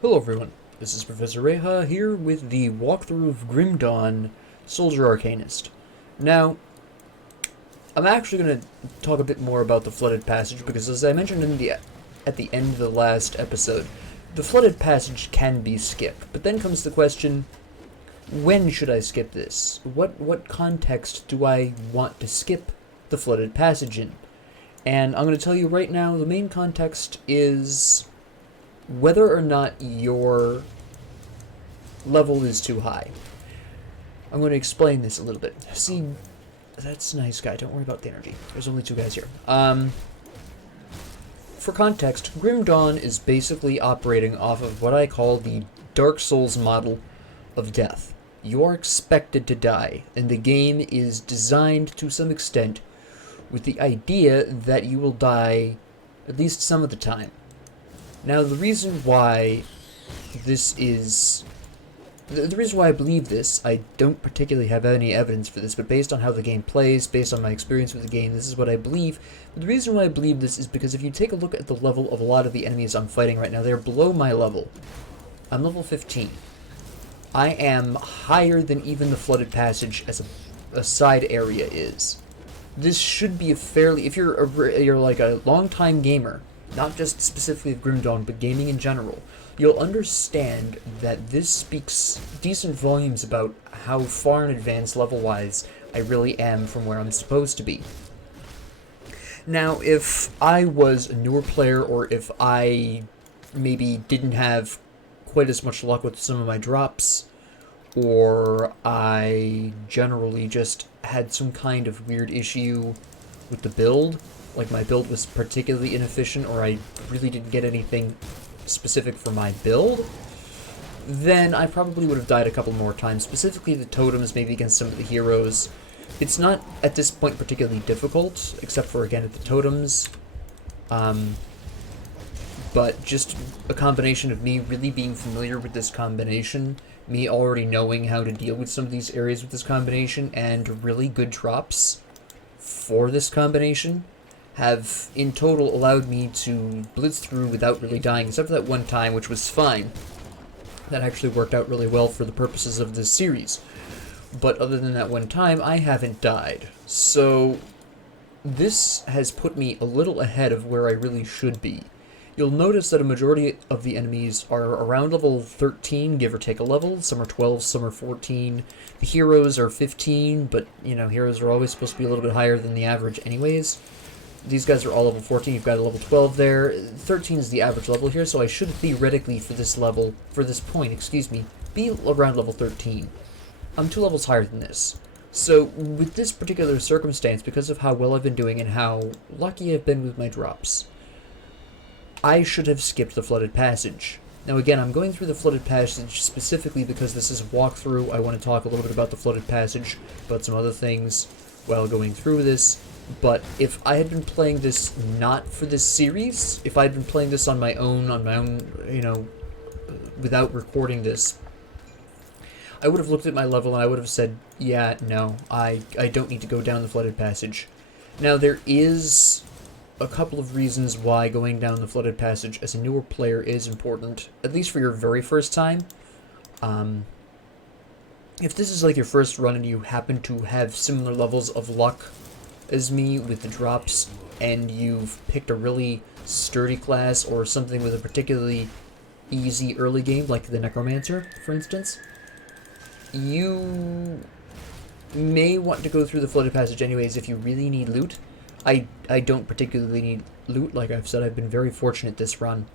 Hello everyone, this is Professor Reha here with the walkthrough of Grim Dawn, Soldier Arcanist. Now, I'm actually going to talk a bit more about the Flooded Passage because as I mentioned at the end of the last episode, the Flooded Passage can be skipped, but then comes the question, when should I skip this? What context do I want to skip the Flooded Passage in? And I'm going to tell you right now, the main context is whether or not your level is too high. I'm going to explain this a little bit. See, that's nice, guy. Don't worry about the energy. There's only two guys here. For context, Grim Dawn is basically operating off of what I call the Dark Souls model of death. You're expected to die, and the game is designed to some extent with the idea that you will die at least some of the time. Now, the reason why this is... The reason why I believe this, I don't particularly have any evidence for this, but based on how the game plays, based on my experience with the game, this is what I believe. But the reason why I believe this is because if you take a look at the level of a lot of the enemies I'm fighting right now, they're below my level. I'm level 15. I am higher than even the Flooded Passage as a side area is. This should be a fairly... If you're like a long-time gamer, not just specifically of Grim Dawn, but gaming in general, you'll understand that this speaks decent volumes about how far in advance level-wise I really am from where I'm supposed to be. Now, if I was a newer player, or if I maybe didn't have quite as much luck with some of my drops, or I generally just had some kind of weird issue with the build, like my build was particularly inefficient, or I really didn't get anything specific for my build, then I probably would have died a couple more times, specifically the totems, maybe against some of the heroes. It's not, at this point, particularly difficult, except for, again, at the totems, but just a combination of me really being familiar with this combination, me already knowing how to deal with some of these areas with this combination, and really good drops for this combination, have in total allowed me to blitz through without really dying, except for that one time, which was fine. That actually worked out really well for the purposes of this series. But other than that one time, I haven't died. So this has put me a little ahead of where I really should be. You'll notice that a majority of the enemies are around level 13, give or take a level. Some are 12, some are 14. The heroes are 15, but, you know, heroes are always supposed to be a little bit higher than the average anyways. These guys are all level 14, you've got a level 12 there. 13 is the average level here, so I should theoretically, for this point, be around level 13. I'm 2 levels higher than this. So, with this particular circumstance, because of how well I've been doing and how lucky I've been with my drops, I should have skipped the Flooded Passage. Now again, I'm going through the Flooded Passage specifically because this is a walkthrough. I want to talk a little bit about the Flooded Passage, about some other things while going through this. But if I had been playing this not for this series, if I had been playing this on my own, you know, without recording this, I would have looked at my level and I would have said, yeah, no, I don't need to go down the Flooded Passage. Now, there is a couple of reasons why going down the Flooded Passage as a newer player is important, at least for your very first time. If this is like your first run and you happen to have similar levels of luck as me with the drops, and you've picked a really sturdy class or something with a particularly easy early game, like the Necromancer, for instance, you may want to go through the Flooded Passage anyways if you really need loot. I don't particularly need loot. Like I've said, I've been very fortunate this run.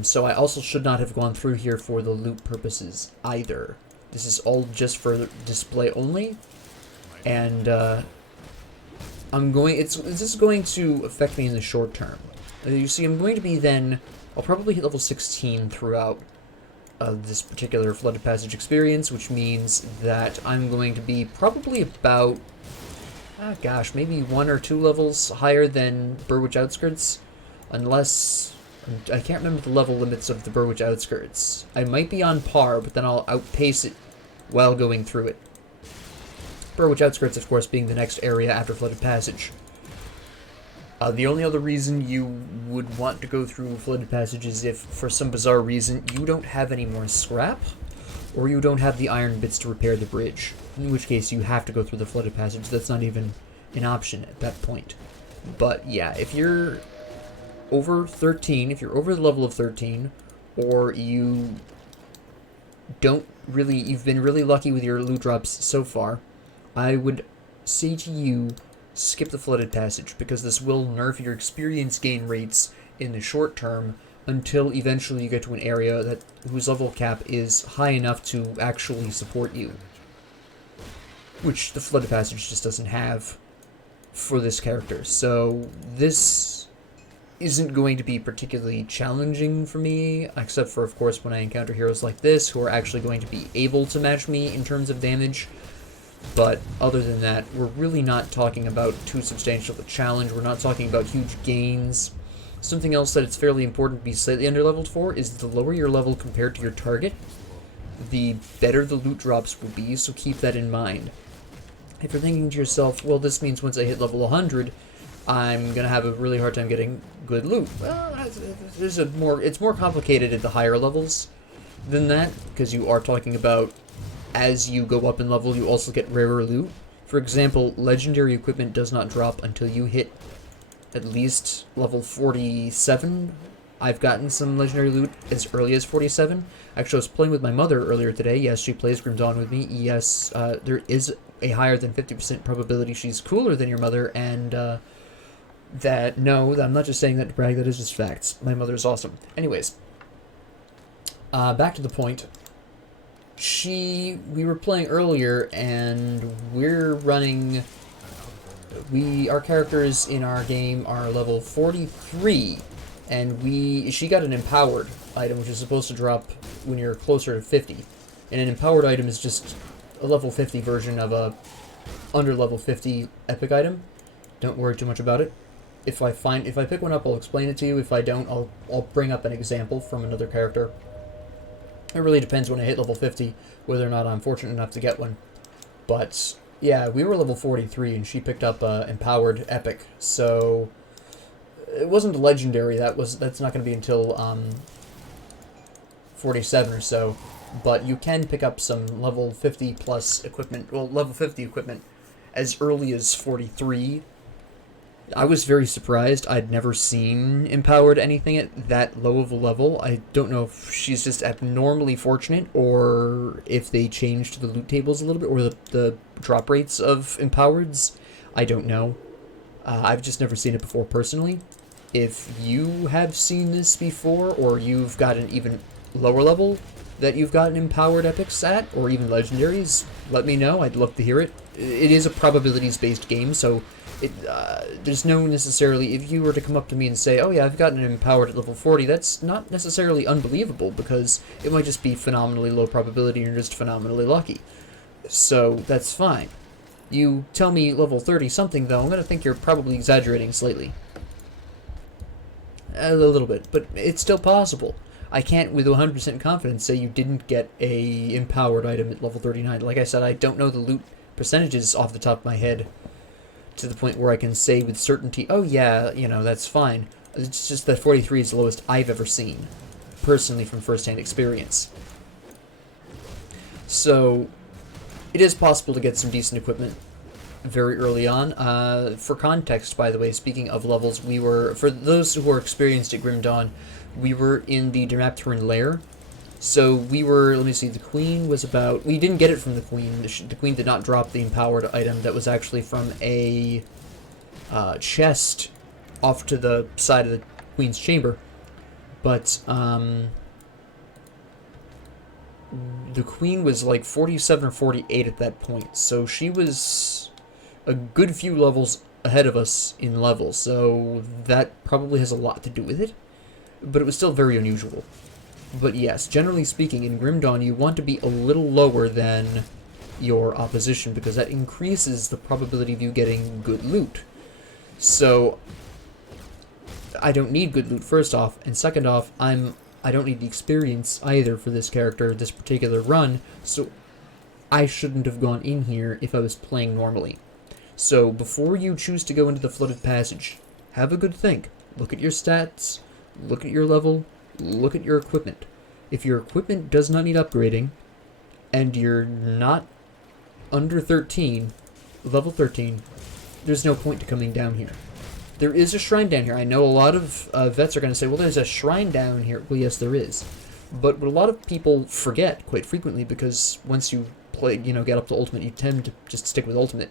So I also should not have gone through here for the loot purposes either. This is all just for display only, and this is going to affect me in the short term. You see, I'm going to be then, I'll probably hit level 16 throughout this particular Flooded Passage experience, which means that I'm going to be probably about, maybe 1 or 2 levels higher than Burwich Outskirts, unless, I can't remember the level limits of the Burwich Outskirts. I might be on par, but then I'll outpace it while going through it. Burwich Outskirts, of course, being the next area after Flooded Passage. The only other reason you would want to go through Flooded Passage is if, for some bizarre reason, you don't have any more scrap, or you don't have the iron bits to repair the bridge, in which case you have to go through the Flooded Passage. That's not even an option at that point. But yeah, if you're over 13, if you're over the level of 13, or you've been really lucky with your loot drops so far, I would say to you, skip the Flooded Passage, because this will nerf your experience gain rates in the short term until eventually you get to an area whose level cap is high enough to actually support you, which the Flooded Passage just doesn't have for this character. So this isn't going to be particularly challenging for me, except for, of course, when I encounter heroes like this who are actually going to be able to match me in terms of damage. But other than that, we're really not talking about too substantial of a challenge. We're not talking about huge gains. Something else that it's fairly important to be slightly underleveled for is the lower your level compared to your target, the better the loot drops will be, so keep that in mind. If you're thinking to yourself, well, this means once I hit level 100, I'm going to have a really hard time getting good loot. Well, it's more complicated at the higher levels than that, because you are talking about as you go up in level, you also get rarer loot. For example, legendary equipment does not drop until you hit at least level 47. I've gotten some legendary loot as early as 47. Actually, I was playing with my mother earlier today. Yes, she plays Grim Dawn with me. Yes, there is a higher than 50% probability she's cooler than your mother, and no, I'm not just saying that to brag, that is just facts. My mother is awesome. Anyways, back to the point. We were playing earlier, and our characters in our game are level 43, and she got an empowered item, which is supposed to drop when you're closer to 50. And an empowered item is just a level 50 version of a under level 50 epic item. Don't worry too much about it. If I pick one up, I'll explain it to you. If I don't, I'll bring up an example from another character. It really depends when I hit level 50, whether or not I'm fortunate enough to get one. But yeah, we were level 43, and she picked up empowered epic. So it wasn't legendary. That's not going to be until 47 or so. But you can pick up some level 50 plus equipment. Well, level 50 equipment as early as 43. I was very surprised. I'd never seen empowered anything at that low of a level. I don't know if she's just abnormally fortunate, or if they changed the loot tables a little bit, or the drop rates of empowereds. I don't know. I've just never seen it before personally. If you have seen this before, or you've got an even lower level that you've gotten empowered epics at, or even legendaries, let me know. I'd love to hear it. It is a probabilities-based game, so there's no necessarily, if you were to come up to me and say, oh yeah, I've gotten an empowered at level 40, that's not necessarily unbelievable, because it might just be phenomenally low probability and you're just phenomenally lucky. So that's fine. You tell me level 30 something though, I'm going to think you're probably exaggerating slightly. A little bit, but it's still possible. I can't with 100% confidence say you didn't get a empowered item at level 39. Like I said, I don't know the loot percentages off the top of my head to the point where I can say with certainty, oh yeah, that's fine. It's just that 43 is the lowest I've ever seen, personally, from first-hand experience. So it is possible to get some decent equipment very early on. For context, by the way, speaking of levels, for those who are experienced at Grim Dawn, we were in the Dermapteran lair. So let me see, the Queen was about, we didn't get it from the Queen. The Queen did not drop the empowered item. That was actually from a chest off to the side of the Queen's chamber. But the Queen was like 47 or 48 at that point. So she was a good few levels ahead of us in level. So that probably has a lot to do with it. But it was still very unusual. But yes, generally speaking, in Grim Dawn, you want to be a little lower than your opposition, because that increases the probability of you getting good loot. So I don't need good loot, first off, and second off, I don't need the experience either for this character, this particular run, so I shouldn't have gone in here if I was playing normally. So before you choose to go into the Flooded Passage, have a good think. Look at your stats, look at your level, look at your equipment. If your equipment does not need upgrading, and you're not under 13, level 13, there's no point to coming down here. There is a shrine down here. I know a lot of vets are going to say, well, there's a shrine down here. Well, yes, there is. But what a lot of people forget quite frequently, because once you play, get up to ultimate, you tend to just stick with ultimate,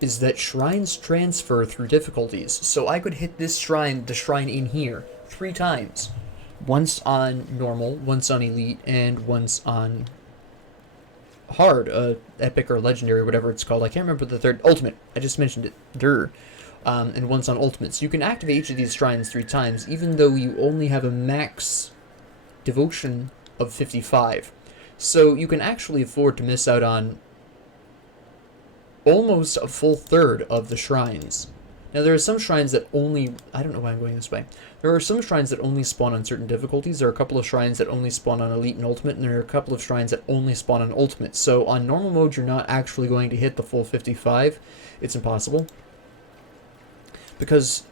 is that shrines transfer through difficulties. So I could hit this shrine, the shrine in here, 3 times. Once on normal, once on elite, and once on hard, epic or legendary, whatever it's called. I can't remember the third. Ultimate. I just mentioned it. And once on ultimate. So you can activate each of these shrines 3 times, even though you only have a max devotion of 55. So you can actually afford to miss out on almost a full third of the shrines. Now, there are some shrines that only... I don't know why I'm going this way. There are some shrines that only spawn on certain difficulties. There are a couple of shrines that only spawn on Elite and Ultimate, and there are a couple of shrines that only spawn on Ultimate. So on normal mode, you're not actually going to hit the full 55. It's impossible. Because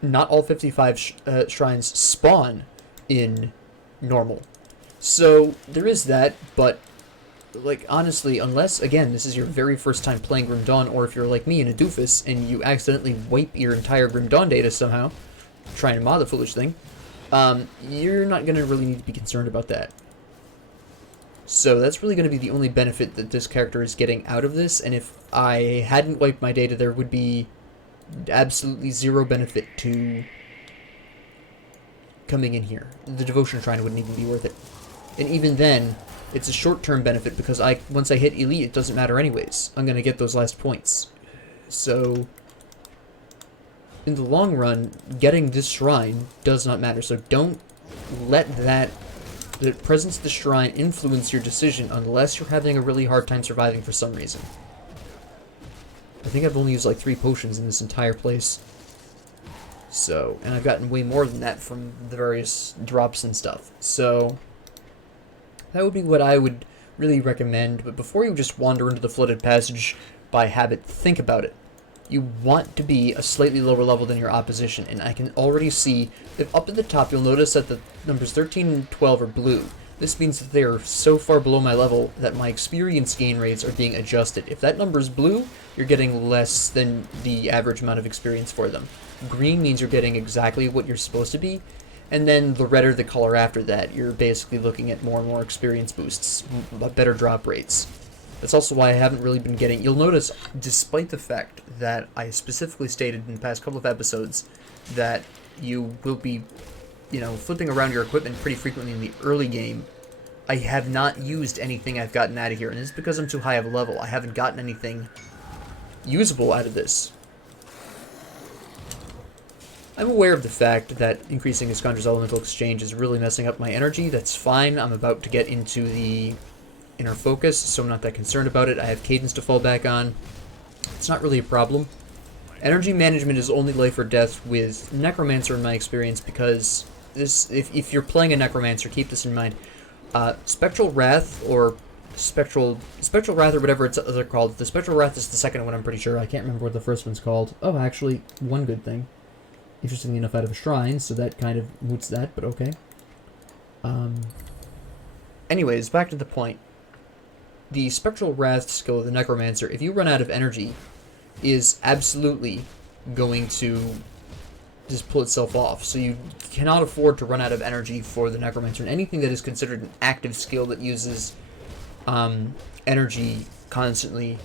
not all 55 shrines spawn in normal. So there is that, but... like, honestly, unless, again, this is your very first time playing Grim Dawn, or if you're like me and a doofus, and you accidentally wipe your entire Grim Dawn data somehow, trying to mod the foolish thing, you're not going to really need to be concerned about that. So that's really going to be the only benefit that this character is getting out of this, and if I hadn't wiped my data, there would be absolutely zero benefit to coming in here. The Devotion Shrine wouldn't even be worth it. And even then... it's a short-term benefit, because once I hit Elite, it doesn't matter anyways. I'm going to get those last points. So, in the long run, getting this shrine does not matter. So don't let the presence of the shrine influence your decision unless you're having a really hard time surviving for some reason. I think I've only used like 3 potions in this entire place. So, and I've gotten way more than that from the various drops and stuff. So... that would be what I would really recommend, but before you just wander into the flooded passage by habit, think about it. You want to be a slightly lower level than your opposition, and I can already see that up at the top you'll notice that the numbers 13 and 12 are blue. This means that they are so far below my level that my experience gain rates are being adjusted. If that number is blue, you're getting less than the average amount of experience for them. Green means you're getting exactly what you're supposed to be. And then the redder the color after that, you're basically looking at more and more experience boosts, better drop rates. That's also why I haven't really been getting... you'll notice, despite the fact that I specifically stated in the past couple of episodes that you will be, flipping around your equipment pretty frequently in the early game, I have not used anything I've gotten out of here. And it's because I'm too high of a level. I haven't gotten anything usable out of this. I'm aware of the fact that increasing Iskandra's elemental exchange is really messing up my energy. That's fine. I'm about to get into the inner focus, so I'm not that concerned about it. I have cadence to fall back on. It's not really a problem. Energy management is only life or death with Necromancer in my experience, because this, if you're playing a Necromancer, keep this in mind. Spectral Wrath or Spectral Wrath or whatever they're called. The Spectral Wrath is the second one, I'm pretty sure. I can't remember what the first one's called. Oh, actually, one good thing. Interestingly enough, out of a shrine, so that kind of moots that, but okay. Anyways, back to the point. The Spectral Wrath skill of the Necromancer, if you run out of energy, is absolutely going to just pull itself off. So you cannot afford to run out of energy for the Necromancer. And anything that is considered an active skill that uses energy constantly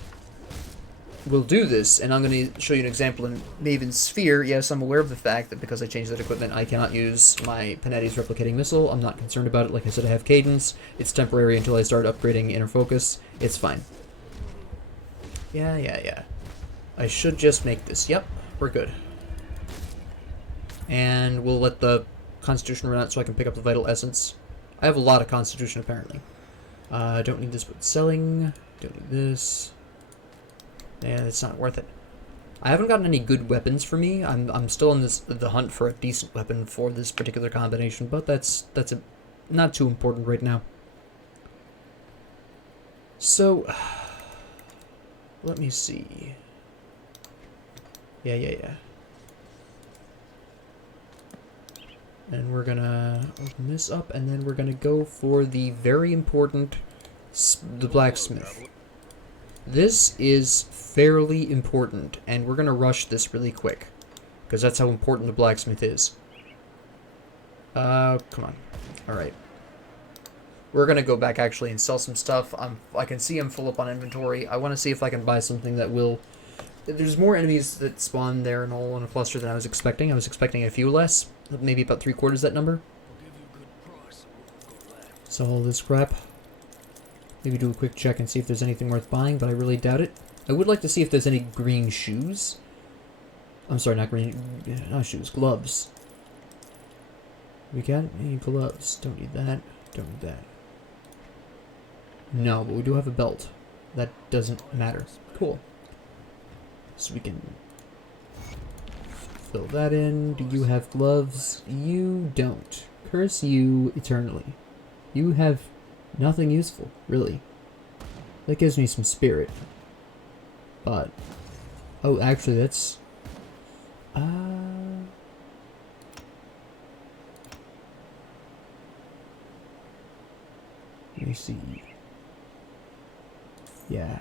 will do this, and I'm going to show you an example in Maven's Sphere. Yes, I'm aware of the fact that because I changed that equipment, I cannot use my Panetti's Replicating Missile. I'm not concerned about it. Like I said, I have cadence. It's temporary until I start upgrading Inner Focus. It's fine. Yeah. I should just make this. Yep, we're good. And we'll let the Constitution run out so I can pick up the Vital Essence. I have a lot of Constitution, apparently. Don't need this, but selling. Don't need this. Yeah, it's not worth it. I haven't gotten any good weapons for me. I'm still on the hunt for a decent weapon for this particular combination, but that's not too important right now. So, let me see. Yeah. And we're gonna open this up, and then we're gonna go for the very important, the blacksmith. This is fairly important, and we're gonna rush this really quick, because that's how important the blacksmith is. Come on. Alright. We're gonna go back actually and sell some stuff. I can see I'm full up on inventory. I want to see if I can buy something that will... There's more enemies that spawn there and all in a cluster than I was expecting. I was expecting a few less. Maybe about 3/4 that number. Sell all this crap. Maybe do a quick check and see if there's anything worth buying, but I really doubt it. I would like to see if there's any green shoes. I'm sorry, not green... Not shoes, gloves. We got any gloves? Don't need that. Don't need that. No, but we do have a belt. That doesn't matter. Cool. So we can fill that in. Do you have gloves? You don't. Curse you eternally. You have nothing useful, really. That gives me some spirit. But... Oh, actually, that's... Let me see. Yeah.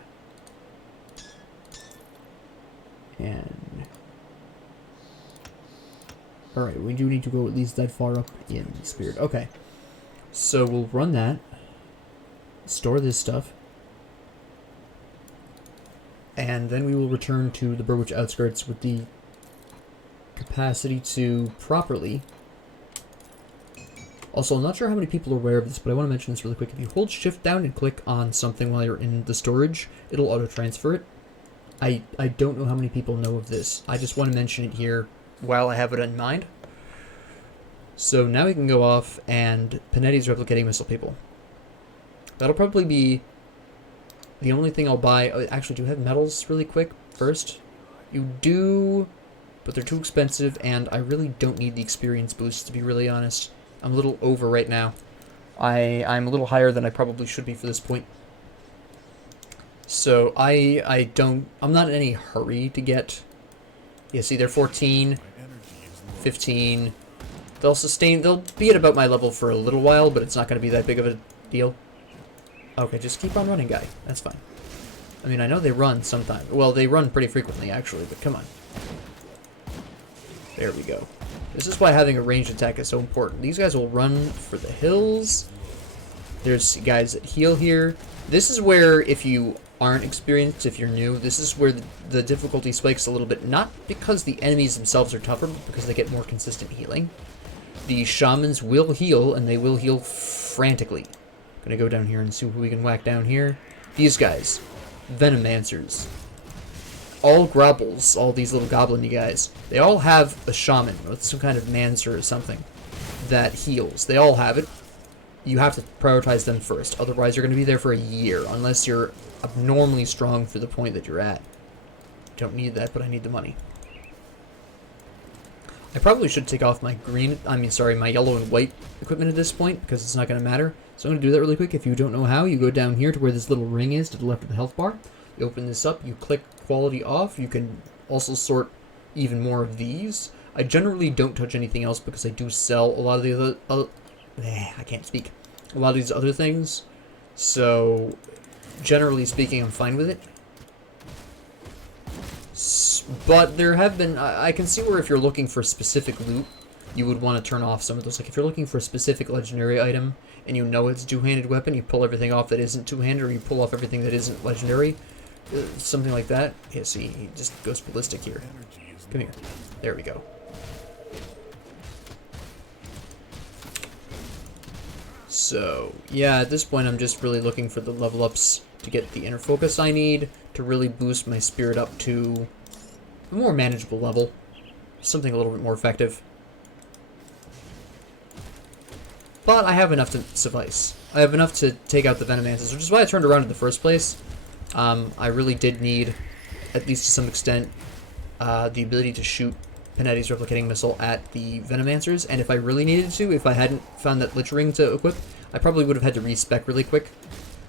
And... Alright, we do need to go at least that far up in spirit. Okay. So we'll run that. Store this stuff. And then we will return to the Burwich outskirts with the capacity to properly... Also, I'm not sure how many people are aware of this, but I want to mention this really quick. If you hold shift down and click on something while you're in the storage, it'll auto-transfer it. I don't know how many people know of this. I just want to mention it here while I have it in mind. So now we can go off and Panetti's replicating missile people. That'll probably be the only thing I'll buy. Actually, do you have metals really quick first? You do, but they're too expensive, and I really don't need the experience boost, to be really honest. I'm a little over right now. I'm a little higher than I probably should be for this point. So I'm not in any hurry to get... Yeah, see, they're 14, 15. They'll be at about my level for a little while, but it's not going to be that big of a deal. Okay, just keep on running, guy. That's fine. I mean, I know they run sometimes. Well, they run pretty frequently, actually, but come on. There we go. This is why having a ranged attack is so important. These guys will run for the hills. There's guys that heal here. This is where, if you aren't experienced, if you're new, this is where the difficulty spikes a little bit. Not because the enemies themselves are tougher, but because they get more consistent healing. The shamans will heal, and they will heal frantically. Gonna go down here and see who we can whack down here. These guys. Venomancers. All grobbles, all these little goblin-y guys, they all have a shaman with some kind of mancer or something that heals. They all have it. You have to prioritize them first. Otherwise, you're going to be there for a year, unless you're abnormally strong for the point that you're at. Don't need that, but I need the money. I probably should take off my my yellow and white equipment at this point, because it's not going to matter. So I'm going to do that really quick. If you don't know how, you go down here to where this little ring is to the left of the health bar. You open this up, you click quality off. You can also sort even more of these. I generally don't touch anything else because I do sell a lot of the other... I can't speak. A lot of these other things. So, generally speaking, I'm fine with it. But there have been... I can see where if you're looking for specific loot, you would want to turn off some of those. Like, if you're looking for a specific legendary item, and you know it's a two-handed weapon, you pull everything off that isn't two-handed, or you pull off everything that isn't legendary. Something like that. Yeah, see, he just goes ballistic here. Come here. There we go. So, yeah, at this point I'm just really looking for the level ups to get the inner focus I need to really boost my spirit up to a more manageable level. Something a little bit more effective. But I have enough to suffice. I have enough to take out the Venomancers, which is why I turned around in the first place. I really did need, at least to some extent, the ability to shoot Panetti's replicating missile at the Venomancers, and if I really needed to, if I hadn't found that Lich Ring to equip, I probably would have had to respec really quick,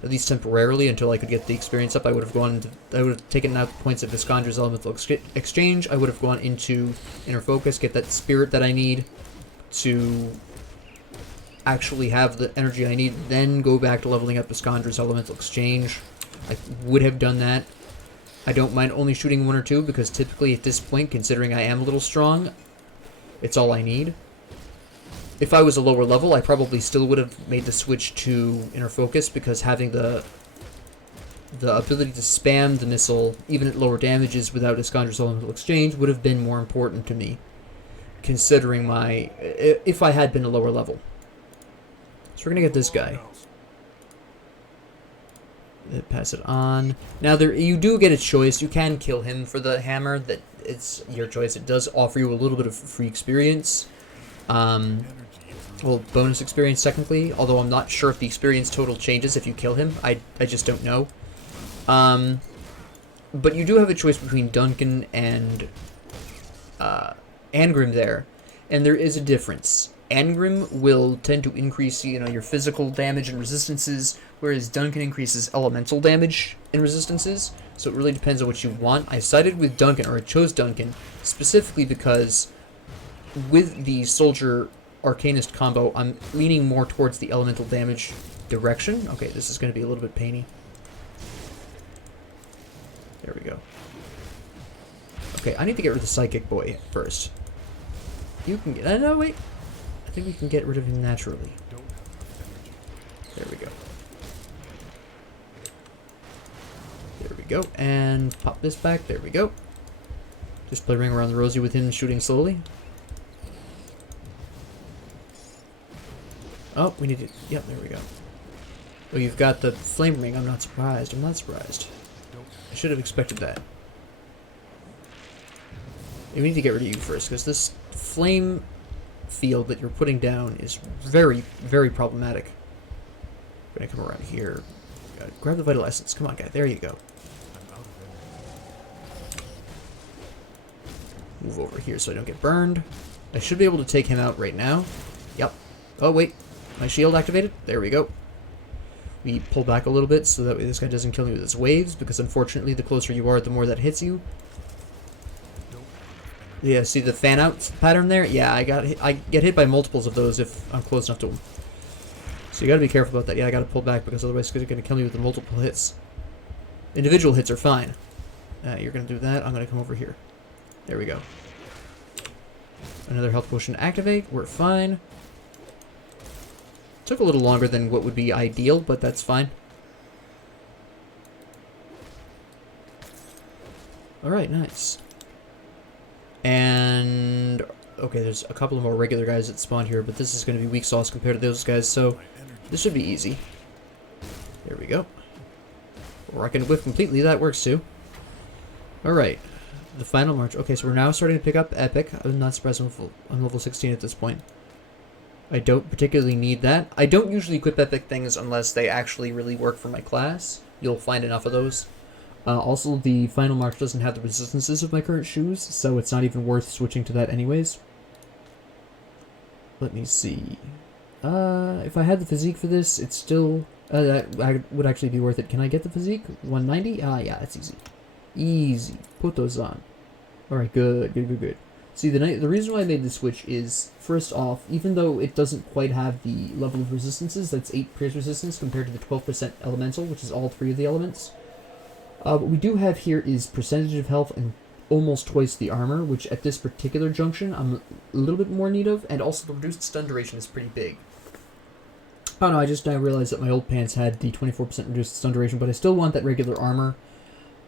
at least temporarily, until I could get the experience up. I would have taken out points of Iskandra's Elemental Exchange, I would have gone into Inner Focus, get that spirit that I need to actually have the energy I need, then go back to leveling up Iskandra's Elemental Exchange. I would have done that. I don't mind only shooting 1 or 2, because typically at this point, considering I am a little strong, it's all I need. If I was a lower level, I probably still would have made the switch to Inner Focus, because having the ability to spam the missile, even at lower damages without Iskandra's Elemental Exchange, would have been more important to me, considering my... if I had been a lower level. So we're going to get this guy. Pass it on. Now, you do get a choice. You can kill him for the hammer. That it's your choice. It does offer you a little bit of free experience. Well, bonus experience, technically. Although I'm not sure if the experience total changes if you kill him. I just don't know. But you do have a choice between Duncan and Angrim there. And there is a difference. Angrim will tend to increase, your physical damage and resistances, whereas Duncan increases elemental damage and resistances. So it really depends on what you want. I sided with Duncan, or I chose Duncan, specifically because with the Soldier Arcanist combo, I'm leaning more towards the elemental damage direction. Okay, this is going to be a little bit painy. There we go. Okay, I need to get rid of the Psychic Boy first. You can get... no, wait. I think we can get rid of him naturally. There we go. There we go. And pop this back. There we go. Just play Ring Around the Rosie with him shooting slowly. Oh, we need to... Yep, there we go. Oh, you've got the Flame Ring. I'm not surprised. I'm not surprised. I should have expected that. We need to get rid of you first, because this flame field that you're putting down is very, very problematic. We're gonna come around here. Grab the Vital Essence. Come on, guy. There you go. Move over here so I don't get burned. I should be able to take him out right now. Yep. Oh, wait. My shield activated? There we go. We pull back a little bit so that way this guy doesn't kill me with his waves, because unfortunately the closer you are, the more that hits you. Yeah, see the fan-out pattern there? Yeah, I get hit by multiples of those if I'm close enough to him. So you gotta be careful about that. Yeah, I gotta pull back, because otherwise he's gonna kill me with the multiple hits. Individual hits are fine. You're gonna do that. I'm gonna come over here. There we go. Another health potion activate. We're fine. Took a little longer than what would be ideal, but that's fine. Alright, nice. And... okay, there's a couple of more regular guys that spawn here, but this is going to be weak sauce compared to those guys, so this should be easy. There we go. Or I can whiff completely, that works too. Alright. The final march. Okay, so we're now starting to pick up Epic. I'm not surprised I'm level 16 at this point. I don't particularly need that. I don't usually equip epic things unless they actually really work for my class. You'll find enough of those. Also, the final march doesn't have the resistances of my current shoes, so it's not even worth switching to that anyways. Let me see. If I had the physique for this, it's still... that would actually be worth it. Can I get the physique? 190? Yeah, that's easy. Easy. Put those on. Alright, good. See, the reason why I made the switch is, first off, even though it doesn't quite have the level of resistances, that's 8 pierce resistance compared to the 12% elemental, which is all 3 of the elements. What we do have here is percentage of health and almost twice the armor, which at this particular junction I'm a little bit more in need of, and also the reduced stun duration is pretty big. Oh no, I just now realized that my old pants had the 24% reduced stun duration, but I still want that regular armor.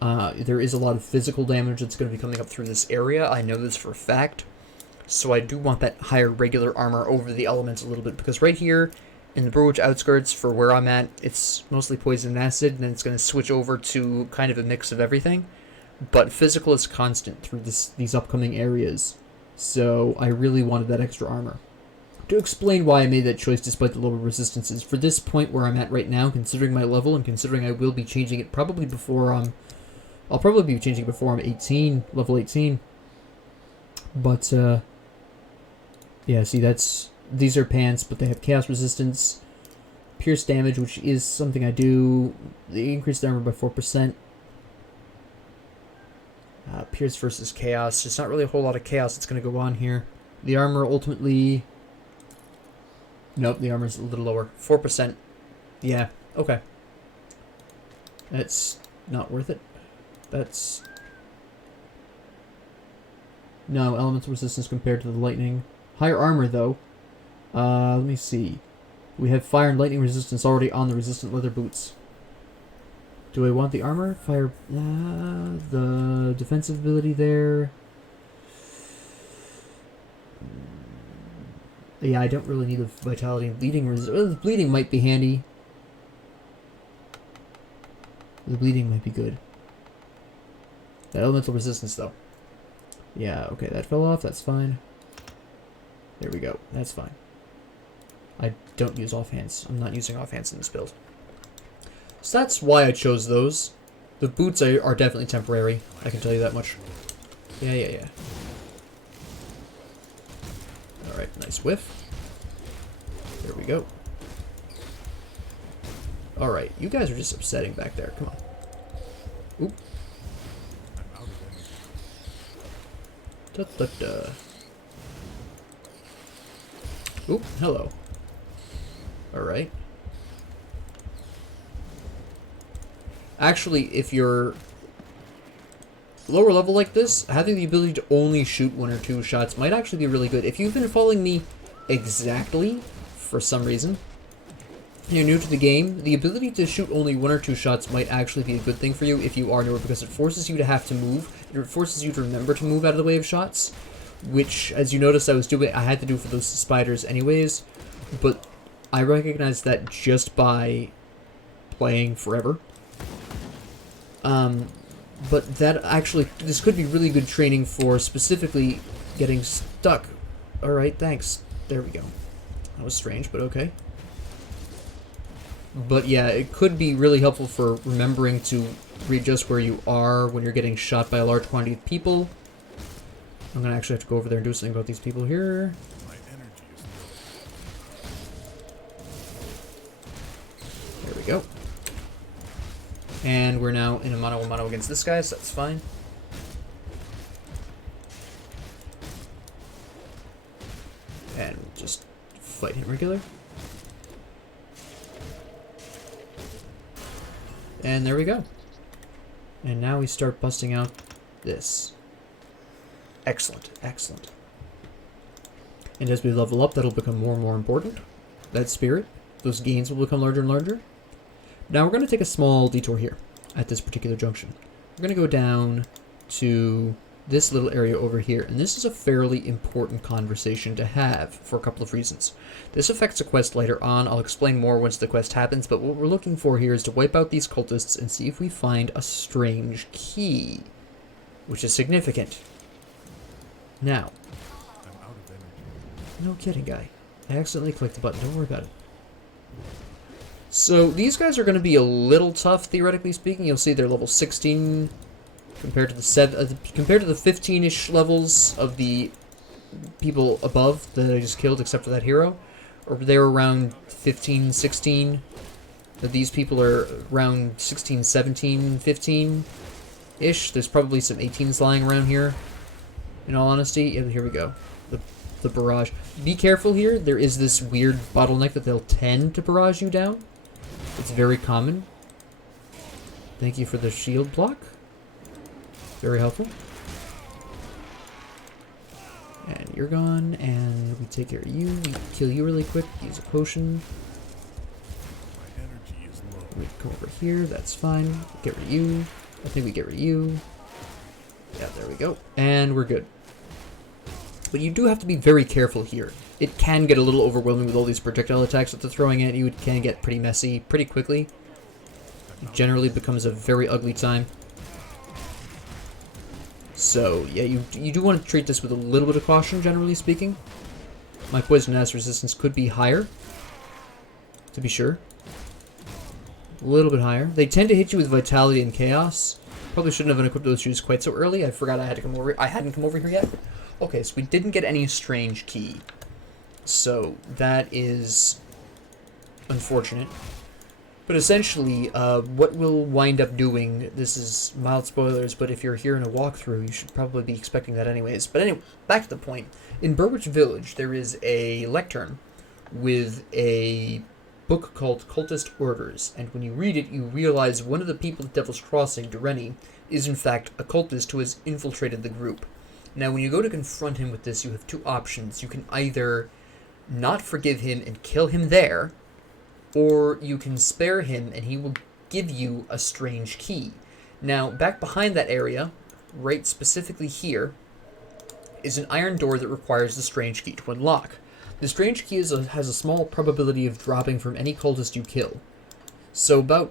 There is a lot of physical damage that's going to be coming up through this area. I know this for a fact. So I do want that higher regular armor over the elements a little bit, because right here in the Burwich outskirts, for where I'm at, it's mostly poison and acid, and then it's going to switch over to kind of a mix of everything. But physical is constant through these upcoming areas, so I really wanted that extra armor. To explain why I made that choice despite the lower resistances, for this point where I'm at right now, considering my level, and considering I will be changing it probably before I'll probably be changing it before I'm 18, level 18. But, yeah, see, these are pants, but they have chaos resistance, pierce damage, which is something I do. They increase the armor by 4%. Pierce versus chaos. There's not really a whole lot of chaos that's going to go on here. The armor ultimately Nope, the armor's a little lower. 4%. Yeah, okay. That's not worth it. That's... No, elemental resistance compared to the lightning. Higher armor, though. Let me see. We have fire and lightning resistance already on the resistant leather boots. Do I want the armor? Fire... the defensive ability there... Yeah, I don't really need the vitality and bleeding resistance. The bleeding might be handy. The bleeding might be good. That elemental resistance, though. Yeah, okay, that fell off. That's fine. There we go. That's fine. I don't use offhands. I'm not using offhands in this build. So that's why I chose those. The boots are definitely temporary. I can tell you that much. Yeah. Alright, nice whiff. There we go. Alright, you guys are just upsetting back there. Come on. Oop. Da-da-da. Oop, hello. Alright. Actually, if you're lower level like this, having the ability to only shoot 1 or 2 shots might actually be really good. If you've been following me exactly, for some reason, you're new to the game, the ability to shoot only 1 or 2 shots might actually be a good thing for you if you are newer, because it forces you to have to move. It forces you to remember to move out of the way of shots, which, as you noticed, I had to do for those spiders anyways, but I recognize that just by playing forever. But that actually, this could be really good training for specifically getting stuck. Alright, thanks. There we go. That was strange, but okay. But yeah, it could be really helpful for remembering to readjust where you are when you're getting shot by a large quantity of people. I'm gonna actually have to go over there and do something about these people here. There we go. And we're now in a mano-a-mano against this guy, so that's fine. And just fight him regular. And there we go. And now we start busting out this. Excellent, excellent. And as we level up, that'll become more and more important. That spirit, those gains will become larger and larger. Now we're going to take a small detour here at this particular junction. We're going to go down to this little area over here, and this is a fairly important conversation to have for a couple of reasons. This affects a quest later on. I'll explain more once the quest happens, but what we're looking for here is to wipe out these cultists and see if we find a strange key, which is significant. Now, no kidding, guy. I accidentally clicked the button. Don't worry about it. So these guys are going to be a little tough, theoretically speaking. You'll see they're level 16 compared to the compared to the 15-ish levels of the people above that I just killed, except for that hero. Or they're around 15, 16. These people are around 16, 17, 15-ish. There's probably some 18s lying around here, in all honesty. Yeah, here we go. The barrage. Be careful here. There is this weird bottleneck that they'll tend to barrage you down. It's very common. Thank you for the shield block. Very helpful. And you're gone, and we take care of you. We kill you really quick. Use a potion. My energy is low. We come over here. That's fine. Get rid of you. I think we get rid of you. Yeah, there we go. And we're good. But you do have to be very careful here. It can get a little overwhelming with all these projectile attacks that they're throwing at you. It can get pretty messy pretty quickly. It generally becomes a very ugly time. So, yeah, you do want to treat this with a little bit of caution, generally speaking. My poison acid resistance could be higher, to be sure. A little bit higher. They tend to hit you with vitality and chaos. Probably shouldn't have unequipped those shoes quite so early. I forgot I had to come over. I hadn't come over here yet. Okay, so we didn't get any strange key. So that is unfortunate. But essentially, what we'll wind up doing, this is mild spoilers, but if you're here in a walkthrough, you should probably be expecting that anyways. But anyway, back to the point. In Burwich Village, there is a lectern with a book called Cultist Orders, and when you read it, you realize one of the people at Devil's Crossing, Dureni, is in fact a cultist who has infiltrated the group. Now, when you go to confront him with this, you have two options. You can either not forgive him and kill him there, or you can spare him and he will give you a strange key. Now, back behind that area, right specifically here, is an iron door that requires the strange key to unlock. The strange key has a small probability of dropping from any cultist you kill. So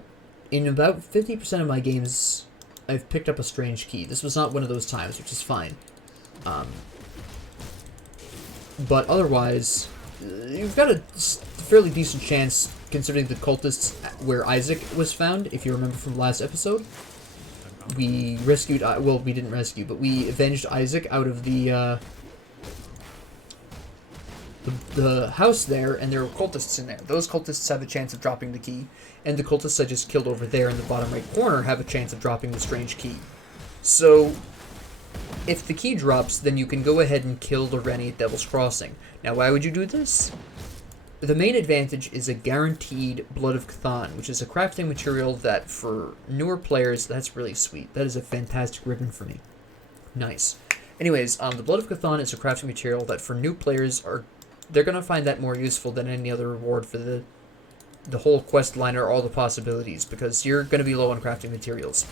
in about 50% of my games, I've picked up a strange key. This was not one of those times, which is fine. But otherwise, you've got a fairly decent chance, considering the cultists where Isaac was found, if you remember from the last episode. We rescued, well, we didn't rescue, but we avenged Isaac out of the house there, and there were cultists in there. Those cultists have a chance of dropping the key, and the cultists I just killed over there in the bottom right corner have a chance of dropping the strange key. So, if the key drops, then you can go ahead and kill the Rennie at Devil's Crossing. Now, why would you do this? The main advantage is a guaranteed Blood of Cthon, which is a crafting material that, for newer players, that's really sweet. That is a fantastic ribbon for me. Nice. Anyways, the Blood of Cthon is a crafting material that, for new players, they're going to find that more useful than any other reward for the whole quest line or all the possibilities, because you're going to be low on crafting materials.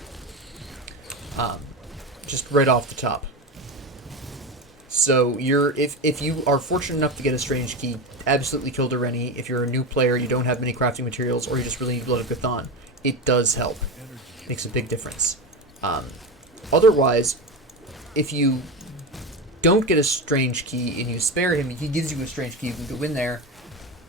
Just right off the top. So if you are fortunate enough to get a strange key, absolutely kill Dureni. If you're a new player, you don't have many crafting materials, or you just really need Blood of Cthon, it does help. Makes a big difference. Otherwise, if you don't get a strange key and you spare him, he gives you a strange key, you can go in there.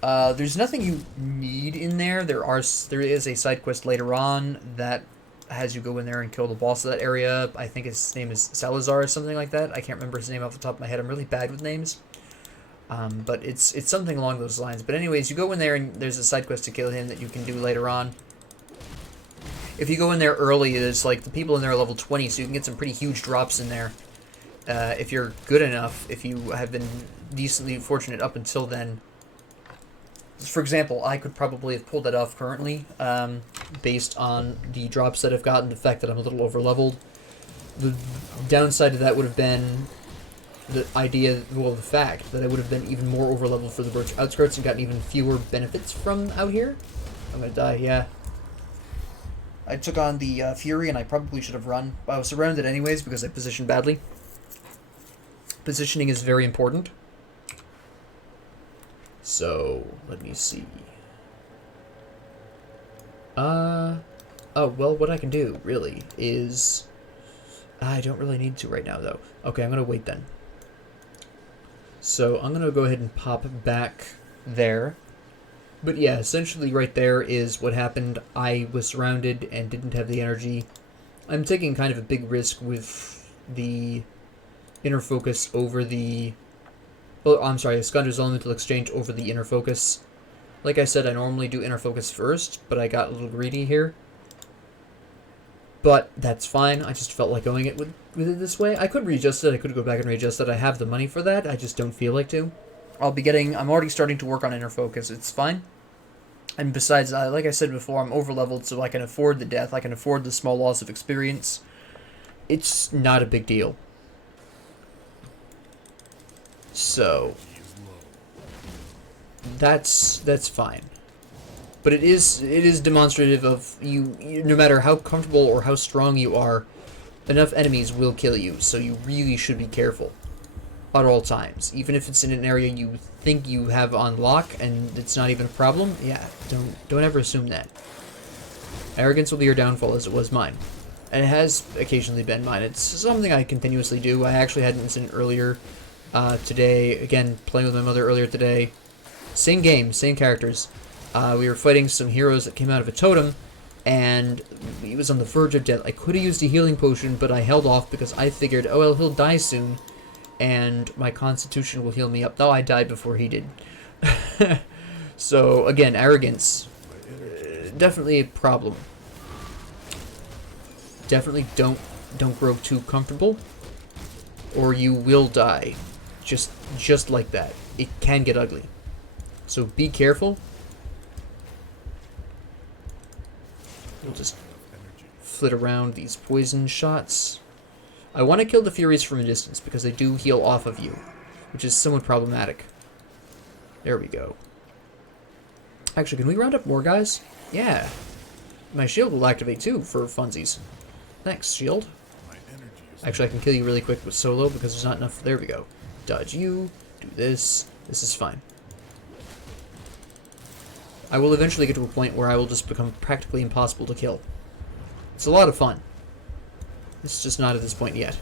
There's nothing you need in there. There is a side quest later on that has you go in there and kill the boss of that area. I think his name is Salazar or something like that. I can't remember his name off the top of my head. I'm really bad with names. But it's something along those lines. But anyways, you go in there and there's a side quest to kill him that you can do later on. If you go in there early, there's like the people in there are level 20, so you can get some pretty huge drops in there. If you're good enough, if you have been decently fortunate up until then. For example, I could probably have pulled that off currently, based on the drops that I've gotten, the fact that I'm a little over-leveled. The downside of that would have been the fact that I would have been even more over-leveled for the Birch Outskirts and gotten even fewer benefits from out here. I'm gonna die, yeah. I took on the Fury, and I probably should have run. I was surrounded anyways because I positioned badly. Positioning is very important. So, let me see. Oh, well, what I can do, really, is... I don't really need to right now, though. Okay, I'm going to wait then. So, I'm going to go ahead and pop back there. But yeah, essentially right there is what happened. I was surrounded and didn't have the energy. I'm taking kind of a big risk with the inner focus over the... Well, I'm sorry, Iskandra's Elemental Exchange over the inner focus. Like I said, I normally do inner focus first, but I got a little greedy here. But that's fine. I just felt like going it with it this way. I could readjust it. I could go back and readjust it. I have the money for that. I just don't feel like to. I'm already starting to work on inner focus. It's fine. And besides, like I said before, I'm over-leveled, so I can afford the death. I can afford the small loss of experience. It's not a big deal. So, that's fine. But it is demonstrative of you, no matter how comfortable or how strong you are, enough enemies will kill you, so you really should be careful at all times. Even if it's in an area you think you have on lock and it's not even a problem, yeah, don't ever assume that. Arrogance will be your downfall, as it was mine. And it has occasionally been mine. It's something I continuously do. I actually had an incident earlier today, again, playing with my mother earlier today. Same game, same characters. We were fighting some heroes that came out of a totem, and he was on the verge of death. I could have used a healing potion, but I held off because I figured, oh well, he'll die soon, and my constitution will heal me up. No, I died before he did. So, again, arrogance, definitely a problem. Definitely don't grow too comfortable, or you will die. Just like that. It can get ugly. So be careful. We'll just Energy. flit around these poison shots. I want to kill the Furies from a distance because they do heal off of you, which is somewhat problematic. There we go. Actually, can we round up more guys? Yeah. My shield will activate too for funsies. Thanks, shield. My energy is Actually, I can kill you really quick with solo because there's not enough. There we go. Dodge you. Do this. This is fine. I will eventually get to a point where I will just become practically impossible to kill. It's a lot of fun. It's just not at this point yet.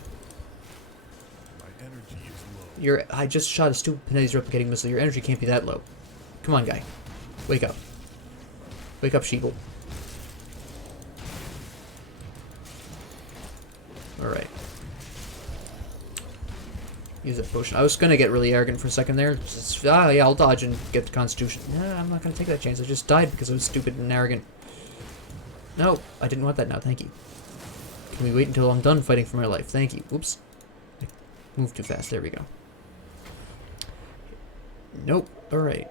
My energy is low. I just shot a stupid Panetti's replicating missile. Your energy can't be that low. Come on, guy. Wake up. Wake up, sheeple. Alright. Use that potion. I was gonna get really arrogant for a second there. Just, yeah, I'll dodge and get the Constitution. Nah, I'm not gonna take that chance. I just died because I was stupid and arrogant. No, I didn't want that now. Thank you. Can we wait until I'm done fighting for my life? Thank you. Oops. I moved too fast. There we go. Nope. Alright.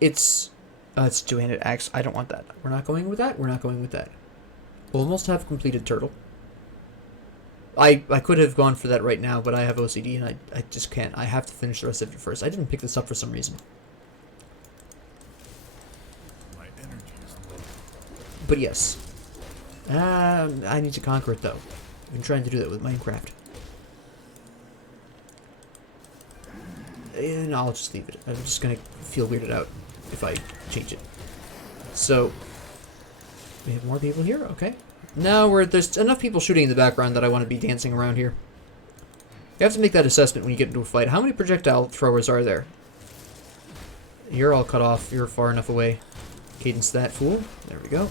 It's two-handed axe. I don't want that. We're not going with that. We're not going with that. Almost have completed turtle. I could have gone for that right now, but I have OCD and I just can't. I have to finish the rest of it first. I didn't pick this up for some reason. My energy is low. But yes. I need to conquer it, though. I've been trying to do that with Minecraft. And I'll just leave it. I'm just going to feel weirded out if I change it. So, we have more people here? Okay. Now there's enough people shooting in the background that I want to be dancing around here. You have to make that assessment when you get into a fight. How many projectile throwers are there? You're all cut off. You're far enough away. Cadence that fool. There we go.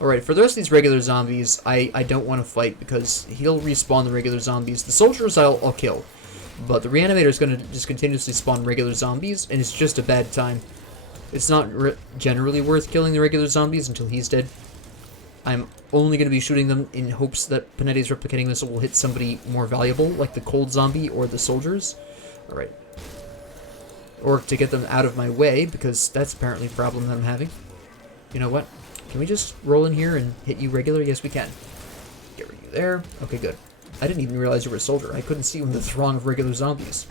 Alright, for the rest of these regular zombies, I don't want to fight because he'll respawn the regular zombies. The soldiers I'll kill. But the reanimator is going to just continuously spawn regular zombies, and it's just a bad time. It's not generally worth killing the regular zombies until he's dead. I'm only going to be shooting them in hopes that Panetti's replicating missile will hit somebody more valuable, like the cold zombie or the soldiers. Alright. Or to get them out of my way, because that's apparently a problem that I'm having. You know what? Can we just roll in here and hit you regular? Yes, we can. Get rid of you there. Okay, good. I didn't even realize you were a soldier. I couldn't see you in the throng of regular zombies.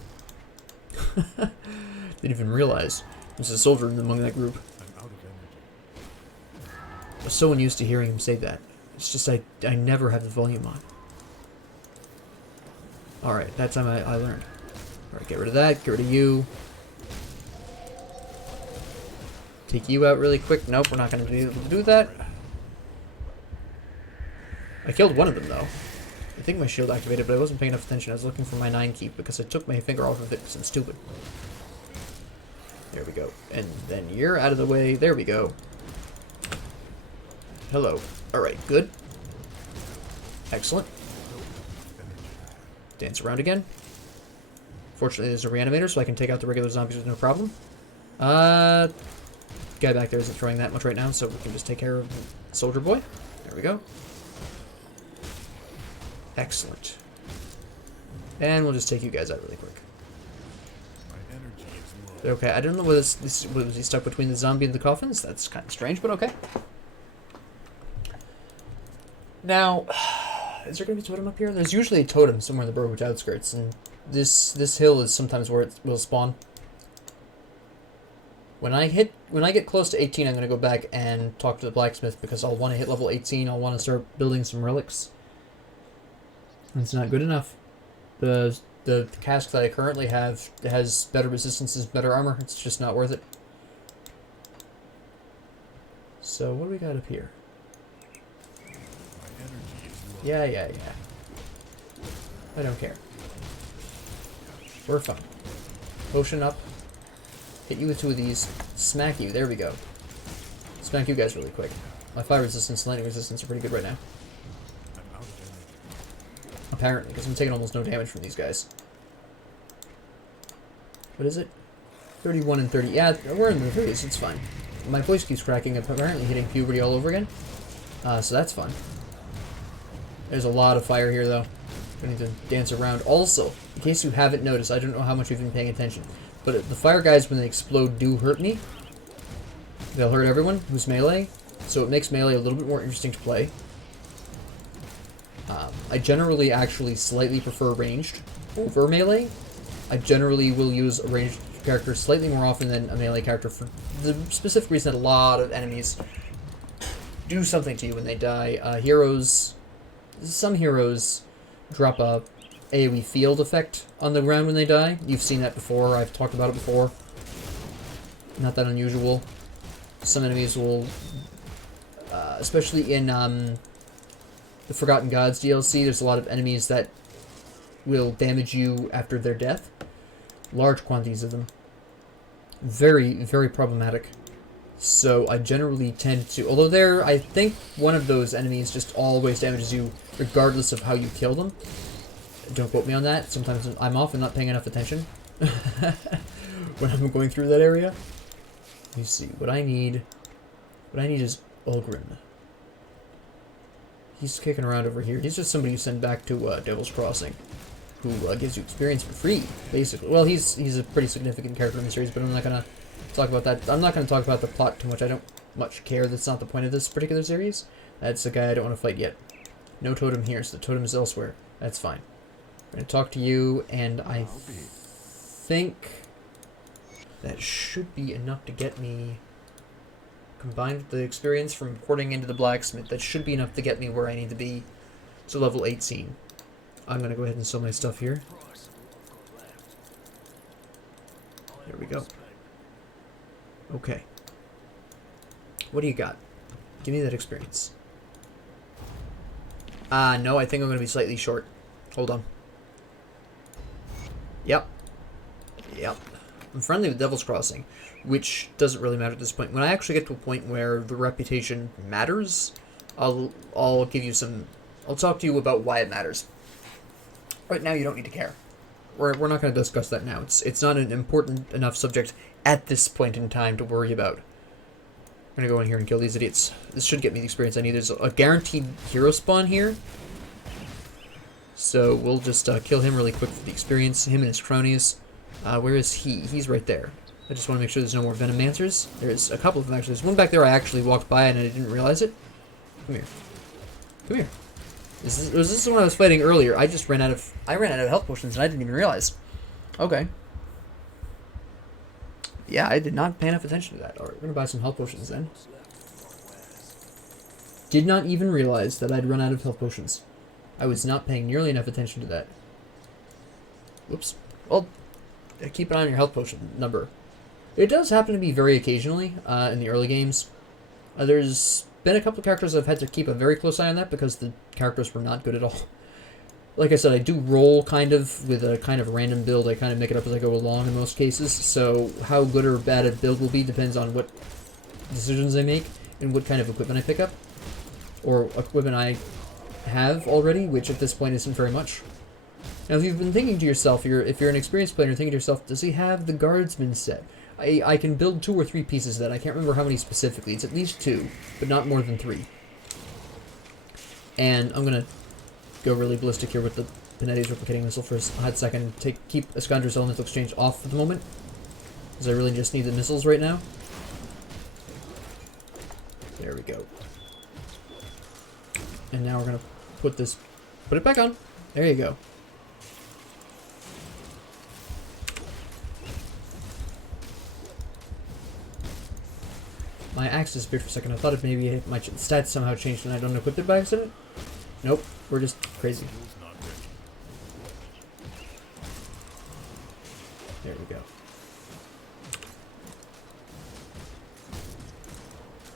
Didn't even realize there's a soldier among that group. I'm out of energy. I was so unused to hearing him say that. It's just I never have the volume on. Alright, that time I learned. Alright, get rid of that. Get rid of you. Take you out really quick. Nope, we're not going to be able to do that. I killed one of them, though. I think my shield activated, but I wasn't paying enough attention. I was looking for my 9 keep because I took my finger off of it because I'm stupid. There we go. And then you're out of the way. There we go. Hello. Alright, good. Excellent. Dance around again. Fortunately, there's a reanimator, so I can take out the regular zombies with no problem. Guy back there isn't throwing that much right now, so we can just take care of Soldier Boy. There we go. Excellent. And we'll just take you guys out really quick. My energy is low. Okay, I don't know whether this was he stuck between the zombie and the coffins. That's kind of strange, but okay. Now, is there going to be a totem up here? There's usually a totem somewhere in the Burwood outskirts, and this hill is sometimes where it will spawn. When I get close to 18, I'm going to go back and talk to the blacksmith because I'll want to hit level 18. I'll want to start building some relics. It's not good enough. The cask that I currently have has better resistances, better armor. It's just not worth it. So what do we got up here? My energy is low. Yeah. I don't care. We're fine. Potion up. Hit you with 2 of these. Smack you. There we go. Smack you guys really quick. My fire resistance and lightning resistance are pretty good right now. I'm out of energy. Apparently, because I'm taking almost no damage from these guys. What is it? 31 and 30. Yeah, we're in the 30s. It's fine. My voice keeps cracking. I'm apparently hitting puberty all over again. So that's fun. There's a lot of fire here, though. I need to dance around. Also, in case you haven't noticed, I don't know how much you've been paying attention, but the fire guys, when they explode, do hurt me. They'll hurt everyone who's melee, so it makes melee a little bit more interesting to play. I generally actually slightly prefer ranged over melee. I generally will use a ranged character slightly more often than a melee character for the specific reason that a lot of enemies do something to you when they die. Some heroes drop a AoE field effect on the ground when they die. You've seen that before. I've talked about it before. Not that unusual. Some enemies will, especially in the Forgotten Gods DLC, there's a lot of enemies that will damage you after their death. Large quantities of them. Very, very problematic. So I generally tend to, although I think one of those enemies just always damages you regardless of how you kill them. Don't quote me on that. Sometimes I'm often not paying enough attention when I'm going through that area. Let me see. What I need is Ulgrim. He's kicking around over here. He's just somebody you send back to Devil's Crossing, who gives you experience for free, basically. Well, he's a pretty significant character in the series, but I'm not gonna talk about that. I'm not gonna talk about the plot too much. I don't much care. That's not the point of this particular series. That's the guy I don't want to fight yet. No totem here, so the totem is elsewhere. That's fine. I'm gonna talk to you, and I think that should be enough to get me, combined with the experience from porting into the blacksmith, that should be enough to get me where I need to be. So level 18. I'm gonna go ahead and sell my stuff here. There we go. Okay. What do you got? Give me that experience. No, I think I'm gonna be slightly short. Hold on. Yep. I'm friendly with Devil's Crossing, which doesn't really matter at this point. When I actually get to a point where the reputation matters, I'll give you some. I'll talk to you about why it matters. Right now, you don't need to care. We're not going to discuss that now. It's not an important enough subject at this point in time to worry about. I'm going to go in here and kill these idiots. This should get me the experience I need. There's a guaranteed hero spawn here. So we'll just kill him really quick for the experience. Him and his cronies. Where is he? He's right there. I just want to make sure there's no more Venomancers. There's a couple of them, actually. There's one back there I actually walked by and I didn't realize it. Come here. Come here. Was this the one I was fighting earlier? I ran out of health potions and I didn't even realize. Okay. Yeah, I did not pay enough attention to that. Alright, we're gonna buy some health potions then. Did not even realize that I'd run out of health potions. I was not paying nearly enough attention to that. Whoops. Well, keep an eye on your health potion number. It does happen to be very occasionally in the early games. There's been a couple of characters I've had to keep a very close eye on that because the characters were not good at all. Like I said, I do roll kind of with a kind of random build. I kind of make it up as I go along in most cases. So how good or bad a build will be depends on what decisions I make and what kind of equipment I pick up. Or equipment I have already, which at this point isn't very much. Now, if you've been thinking to yourself, if you're an experienced player, you're thinking to yourself, does he have the guardsman set? I can build 2 or 3 pieces of that. I can't remember how many specifically. It's at least 2, but not more than 3. And I'm going to go really ballistic here with the Panetti's replicating missile for a hot second. Keep Iskandra's elemental exchange off for the moment, because I really just need the missiles right now. There we go. And now we're going to put it back on. There you go. My axe disappeared for a second. I thought maybe my stats somehow changed and I don't equip it by accident. Nope, we're just crazy. There we go.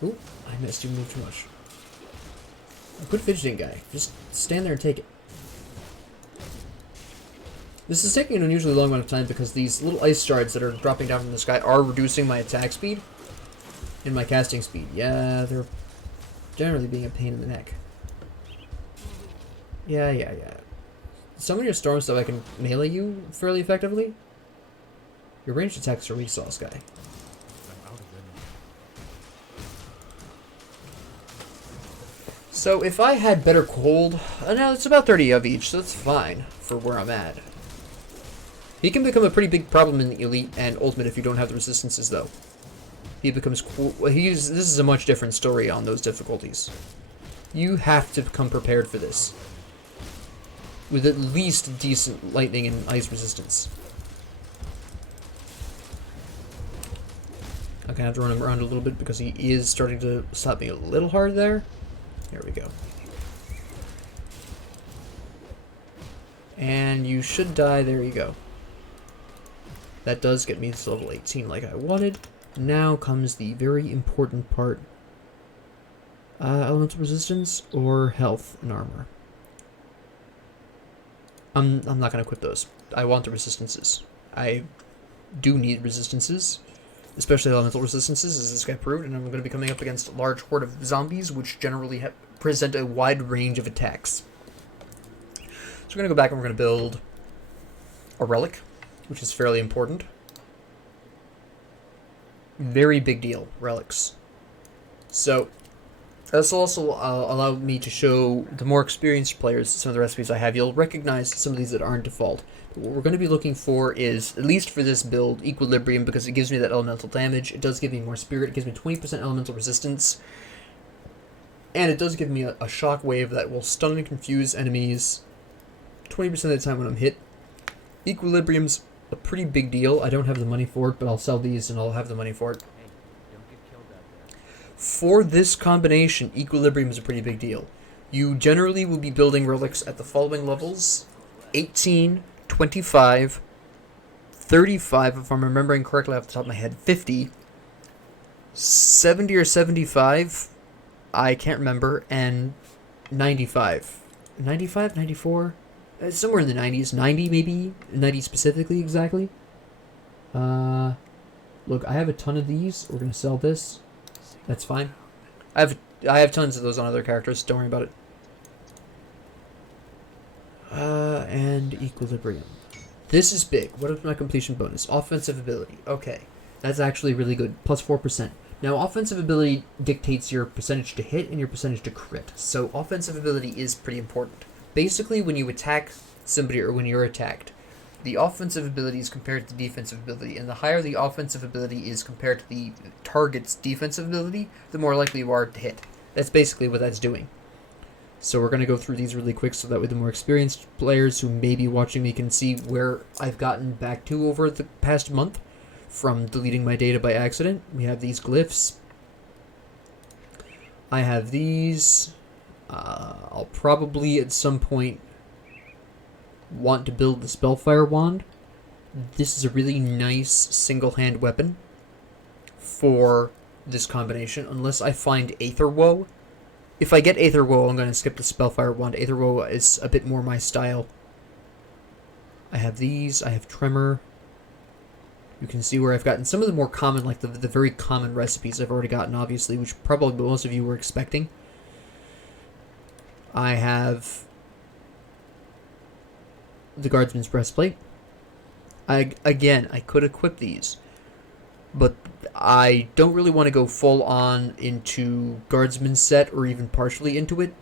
Ooh, I missed. You moved too much. Quit fidgeting, guy. Just stand there and take it. This is taking an unusually long amount of time because these little ice shards that are dropping down from the sky are reducing my attack speed and my casting speed. Yeah, they're generally being a pain in the neck. Yeah. Some of your storm stuff I can melee you fairly effectively. Your ranged attacks are weak sauce, guy. So if I had better cold, no, it's about 30 of each, so that's fine for where I'm at. He can become a pretty big problem in the Elite and Ultimate if you don't have the resistances, though. He becomes cool. This is a much different story on those difficulties. You have to come prepared for this, with at least decent lightning and ice resistance. I'm gonna have to run him around a little bit because he is starting to slap me a little hard there. There we go. And you should die. There you go. That does get me to level 18 like I wanted. Now comes the very important part. Elemental resistance or health and armor. I'm not going to equip those. I want the resistances. I do need resistances. Especially elemental resistances, as this guy proved. And I'm going to be coming up against a large horde of zombies, which generally present a wide range of attacks. So we're going to go back and we're going to build a relic, which is fairly important. Very big deal, relics. So, this will also allow me to show the more experienced players some of the recipes I have. You'll recognize some of these that aren't default. But what we're going to be looking for is, at least for this build, Equilibrium, because it gives me that elemental damage. It does give me more spirit. It gives me 20% elemental resistance. And it does give me a shock wave that will stun and confuse enemies 20% of the time when I'm hit. Equilibrium's a pretty big deal. I don't have the money for it, but I'll sell these and I'll have the money for it. Hey, don't get killed out there. For this combination, Equilibrium is a pretty big deal. You generally will be building relics at the following levels: 18, 25, 35, if I'm remembering correctly off the top of my head, 50, 70 or 75, I can't remember, and 95. 95, 94? Somewhere in the 90s. 90 maybe? 90 specifically, exactly. Look, I have a ton of these. We're going to sell this. That's fine. I have tons of those on other characters. Don't worry about it. And Equilibrium. This is big. What is my completion bonus? Offensive ability. Okay. That's actually really good. Plus 4%. Now, offensive ability dictates your percentage to hit and your percentage to crit. So, offensive ability is pretty important. Basically, when you attack somebody or when you're attacked, the offensive ability is compared to the defensive ability, and the higher the offensive ability is compared to the target's defensive ability, the more likely you are to hit. That's basically what that's doing. So we're going to go through these really quick so that way the more experienced players who may be watching me can see where I've gotten back to over the past month from deleting my data by accident. We have these glyphs. I have these. I'll probably at some point want to build the Spellfire Wand. This is a really nice single-hand weapon for this combination, unless I find Aether Woe. If I get Aether Woe, I'm going to skip the Spellfire Wand. Aether Woe is a bit more my style. I have these. I have Tremor. You can see where I've gotten some of the more common, like the very common recipes I've already gotten, obviously, which probably most of you were expecting. I have the Guardsman's Breastplate. Again, I could equip these, but I don't really want to go full on into Guardsman's set or even partially into it.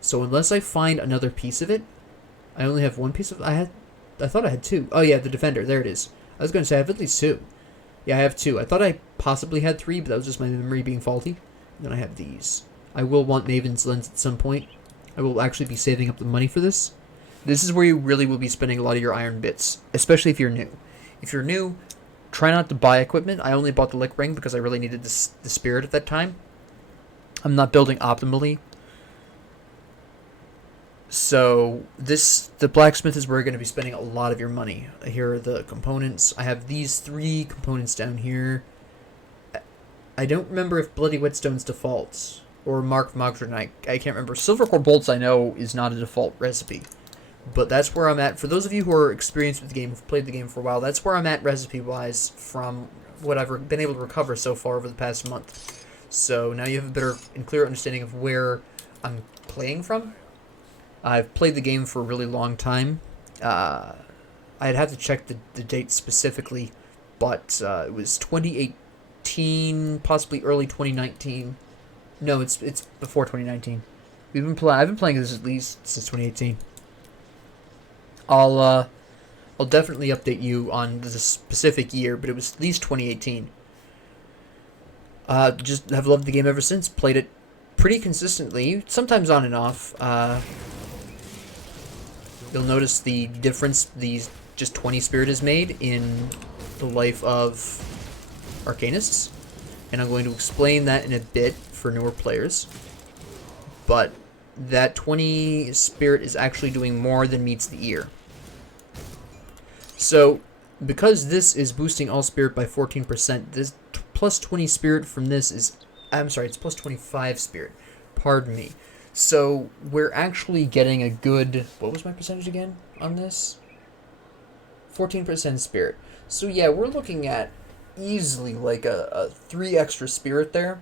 So unless I find another piece of it, I only have one piece of I thought I had two. Oh yeah, the Defender, there it is. I was going to say I have at least two. Yeah, I have two. I thought I possibly had three, but that was just my memory being faulty. And then I have these. I will want Maven's Lens at some point. I will actually be saving up the money for this. This is where you really will be spending a lot of your iron bits, especially if you're new. If you're new, try not to buy equipment. I only bought the Lick Ring because I really needed the Spirit at that time. I'm not building optimally. So the blacksmith is where you're going to be spending a lot of your money. Here are the components. I have these 3 components down here. I don't remember if Bloody Whetstone's default or Mark Mogdran. I can't remember. Silver Core Bolts I know is not a default recipe. But that's where I'm at. For those of you who are experienced with the game, who've played the game for a while, that's where I'm at recipe-wise from what I've been able to recover so far over the past month. So now you have a better and clearer understanding of where I'm playing from. I've played the game for a really long time. I'd have to check the date specifically, but it was 2018, possibly early 2019. No, it's before 2019. I've been playing this at least since 2018. I'll definitely update you on the specific year, but it was at least 2018. Just have loved the game ever since. Played it pretty consistently, sometimes on and off. You'll notice the difference these just 20 spirit has made in the life of Arcanists, and I'm going to explain that in a bit for newer players. But that 20 spirit is actually doing more than meets the ear. So, because this is boosting all spirit by 14%, this plus 20 spirit from this is... I'm sorry, it's plus 25 spirit. Pardon me. So, we're actually getting a good... What was my percentage again on this? 14% spirit. So, yeah, we're looking at easily like a 3 extra spirit there.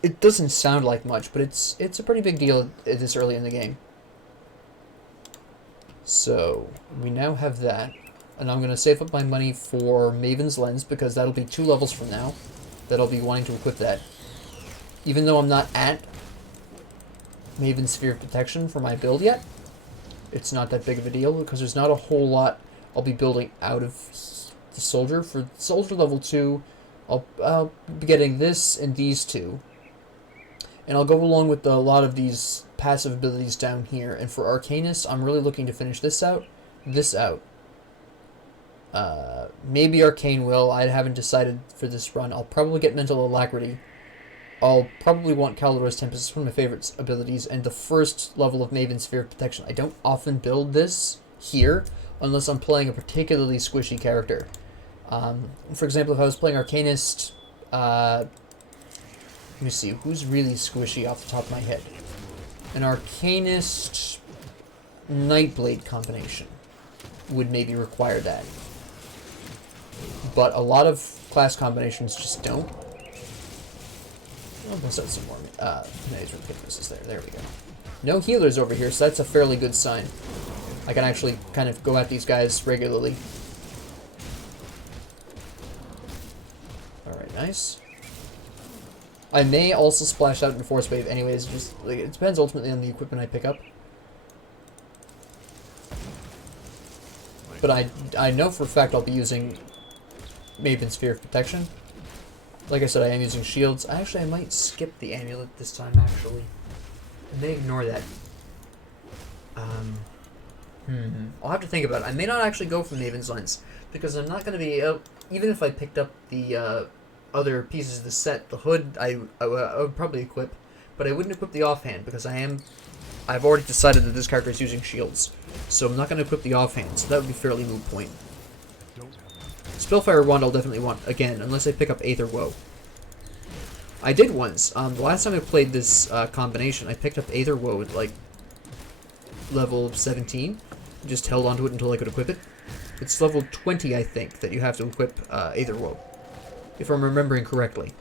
It doesn't sound like much, but it's a pretty big deal this early in the game. So, we now have that. And I'm going to save up my money for Maven's Lens, because that'll be 2 levels from now that I'll be wanting to equip that. Even though I'm not at Maven's Sphere of Protection for my build yet, it's not that big of a deal, because there's not a whole lot I'll be building out of the Soldier. For Soldier level 2, I'll be getting this and these 2. And I'll go along with a lot of these passive abilities down here. And for Arcanist, I'm really looking to finish this out. Maybe Arcane will. I haven't decided for this run. I'll probably get Mental Alacrity. I'll probably want Calidor's Tempest. It's one of my favorite abilities. And the first level of Maven's Sphere of Protection. I don't often build this here unless I'm playing a particularly squishy character. For example, if I was playing Arcanist... let me see. Who's really squishy off the top of my head? An Arcanist Nightblade combination would maybe require that. But a lot of class combinations just don't. I'll bust out some more. Nice misses there. There we go. No healers over here, so that's a fairly good sign. I can actually kind of go at these guys regularly. Alright, nice. I may also splash out in Force Wave anyways, just like, it depends ultimately on the equipment I pick up. But I know for a fact I'll be using Maven's Sphere of Protection. Like I said, I am using shields. I might skip the amulet this time, actually. I may ignore that. I'll have to think about it. I may not actually go for Maven's Lens, because I'm not going to be... even if I picked up the other pieces of the set, the hood I would probably equip, but I wouldn't equip the offhand, because I've already decided that this character is using shields, so I'm not going to equip the offhand, so that would be fairly moot point. Spellfire Wand I'll definitely want again, unless I pick up Aether Woe. I did once. The last time I played this combination, I picked up Aether Woe at like level 17. Just held onto it until I could equip it. It's level 20, I think, that you have to equip Aether Woe, if I'm remembering correctly.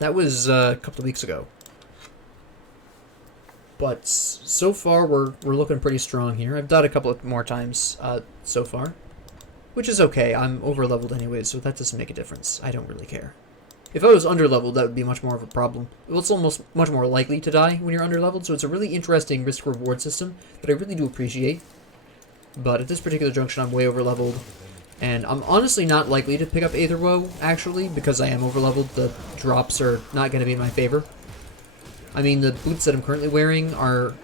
That was a couple of weeks ago. But so far, we're looking pretty strong here. I've died a couple of more times so far, which is okay. I'm over-leveled anyway, so that doesn't make a difference. I don't really care. If I was under-leveled, that would be much more of a problem. It's almost much more likely to die when you're under-leveled, so it's a really interesting risk-reward system that I really do appreciate. But at this particular junction, I'm way over-leveled, and I'm honestly not likely to pick up Aether Woe, actually, because I am over-leveled. The drops are not going to be in my favor. I mean, the boots that I'm currently wearing are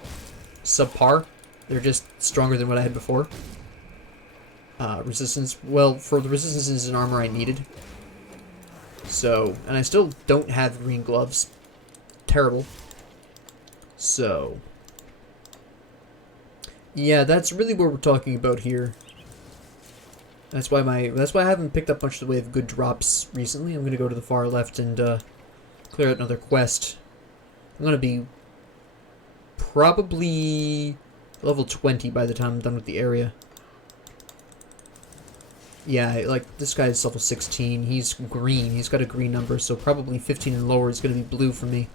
subpar. They're just stronger than what I had before. Resistance, well, for the resistances and armor I needed. So, and I still don't have green gloves. Terrible. So, yeah, that's really what we're talking about here. That's why I haven't picked up much in the way of good drops recently. I'm gonna go to the far left and clear out another quest. I'm gonna be probably level 20 by the time I'm done with the area. Yeah, like, this guy's level 16. He's green. He's got a green number, so probably 15 and lower is going to be blue for me.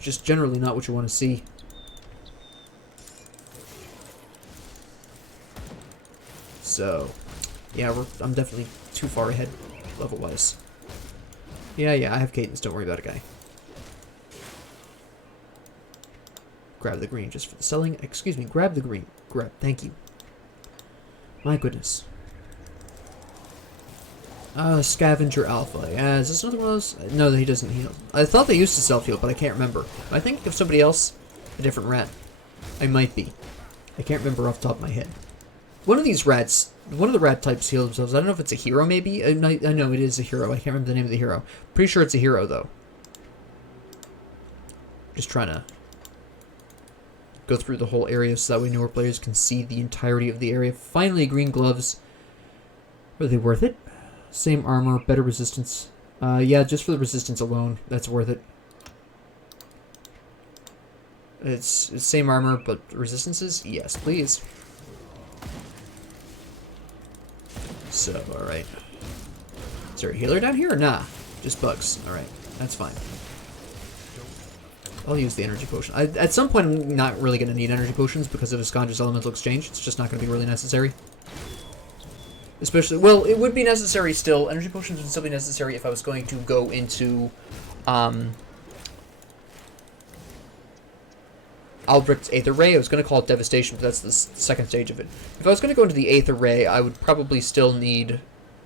Just generally not what you want to see. So, yeah, I'm definitely too far ahead, level-wise. Yeah, I have cadence. Don't worry about it, guy. Grab the green just for the selling. Excuse me, grab the green. Grab, thank you. My goodness. Scavenger Alpha. Yeah, is this another one of those? No, he doesn't heal. I thought they used to self-heal, but I can't remember. I think of somebody else, a different rat. I might be. I can't remember off the top of my head. One of these rats, one of the rat types heal themselves. I don't know if it's a hero, maybe? I know it is a hero. I can't remember the name of the hero. Pretty sure it's a hero, though. Just trying to go through the whole area so that way newer players can see the entirety of the area. Finally, green gloves. Were they worth it? Same armor, better resistance. Yeah, just for the resistance alone, that's worth it. It's same armor, but resistances? Yes, please. So, alright. Is there a healer down here or nah? Just bugs. Alright, that's fine. I'll use the energy potion. At some point, I'm not really going to need energy potions because of Iskandra's elemental exchange. It's just not going to be really necessary. Especially, well, it would be necessary still. Energy potions would still be necessary if I was going to go into, Albrecht's Aether Ray. I was going to call it Devastation, but that's the second stage of it. If I was going to go into the Aether Ray, I would probably still need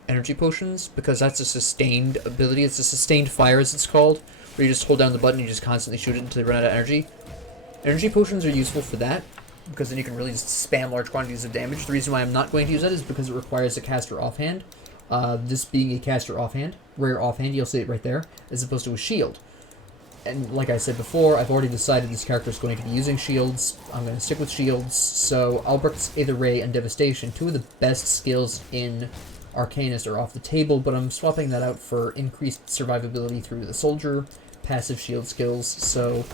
energy potions, because that's a sustained ability. It's a sustained fire, as it's called, where you just hold down the button and you just constantly shoot it until you run out of energy. Energy potions are useful for that, because then you can really just spam large quantities of damage. The reason why I'm not going to use that is because it requires a caster offhand. This being a caster offhand, rare offhand, you'll see it right there, as opposed to a shield. And like I said before, I've already decided this character is going to be using shields. I'm going to stick with shields. So Albrecht's Aether Ray and Devastation, two of the best skills in Arcanist, are off the table, but I'm swapping that out for increased survivability through the soldier, passive shield skills, so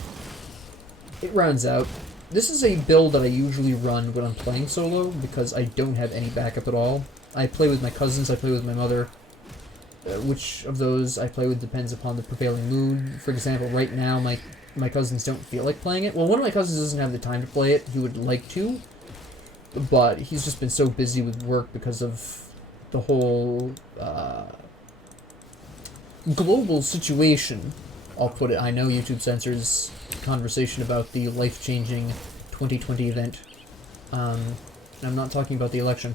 it rounds out. This is a build that I usually run when I'm playing solo, because I don't have any backup at all. I play with my cousins, I play with my mother. Which of those I play with depends upon the prevailing mood. For example, right now, my cousins don't feel like playing it. Well, one of my cousins doesn't have the time to play it. He would like to, but he's just been so busy with work because of the whole global situation, I'll put it. I know YouTube censors conversation about the life-changing 2020 event. I'm not talking about the election.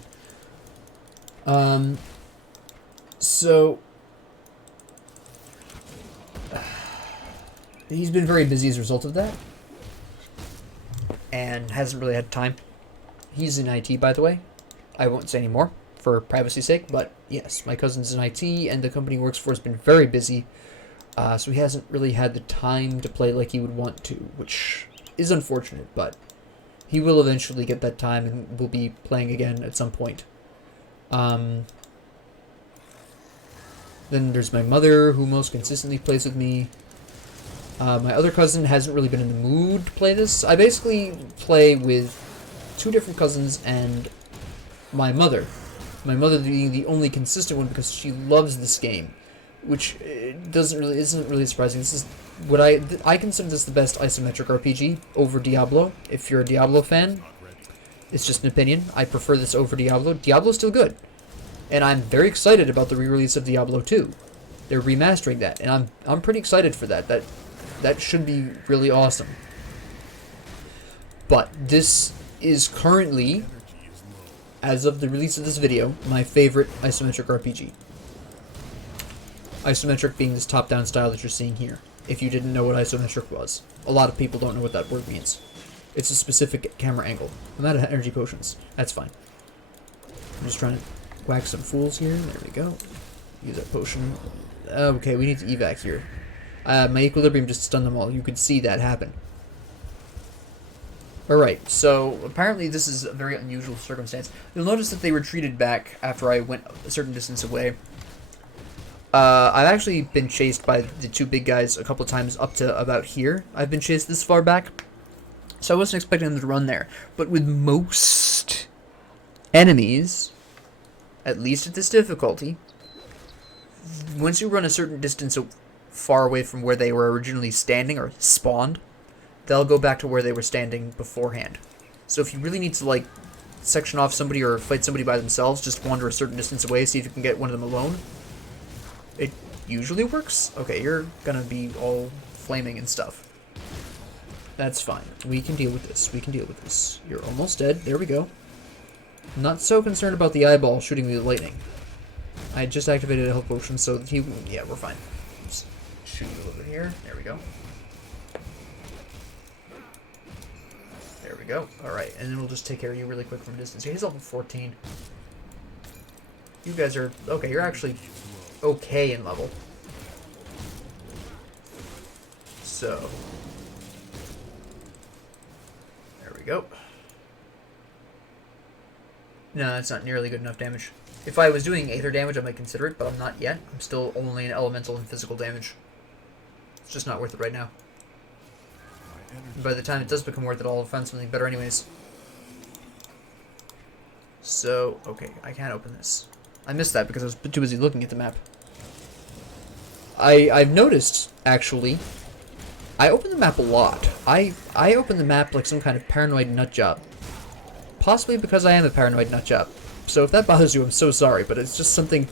So he's been very busy as a result of that, and hasn't really had time. He's in IT, by the way. I won't say any more for privacy's sake, but yes, my cousin's in IT, and the company he works for has been very busy, so he hasn't really had the time to play like he would want to, which is unfortunate, but he will eventually get that time and will be playing again at some point. Then there's my mother, who most consistently plays with me. My other cousin hasn't really been in the mood to play this. I basically play with two different cousins and my mother. My mother being the only consistent one because she loves this game, which isn't really surprising. This is what I consider this the best isometric RPG over Diablo. If you're a Diablo fan, it's just an opinion. I prefer this over Diablo. Diablo's still good. And I'm very excited about the re-release of Diablo 2. They're remastering that, and I'm pretty excited for that. That should be really awesome. But this is currently, as of the release of this video, my favorite isometric RPG. Isometric being this top-down style that you're seeing here. If you didn't know what isometric was. A lot of people don't know what that word means. It's a specific camera angle. I'm out of energy potions. That's fine. I'm just trying to whack some fools here. There we go. Use that potion. Okay, we need to evac here. My equilibrium just stunned them all. You could see that happen. Alright, so apparently this is a very unusual circumstance. You'll notice that they retreated back after I went a certain distance away. I've actually been chased by the two big guys a couple times up to about here. I've been chased this far back. So I wasn't expecting them to run there. But with most enemies, at least at this difficulty, once you run a certain distance far away from where they were originally standing or spawned, they'll go back to where they were standing beforehand. So if you really need to, like, section off somebody or fight somebody by themselves, just wander a certain distance away, see if you can get one of them alone. It usually works. Okay, you're gonna be all flaming and stuff. That's fine. We can deal with this. We can deal with this. You're almost dead. There we go. I'm not so concerned about the eyeball shooting me with lightning. I just activated a health potion, so he... Yeah, we're fine. Just shoot you a little bit here. There we go. There we go. Alright, and then we'll just take care of you really quick from a distance. He's level 14. You guys are... Okay, you're actually okay in level. So... There we go. No, that's not nearly good enough damage. If I was doing Aether damage, I might consider it, but I'm not yet. I'm still only in elemental and physical damage. It's just not worth it right now. And by the time it does become worth it, I'll find something better anyways. So, okay, I can't open this. I missed that because I was too busy looking at the map. I've noticed, actually, I open the map a lot. I open the map like some kind of paranoid nutjob. Possibly because I am a paranoid nutjob. So if that bothers you, I'm so sorry, but it's just something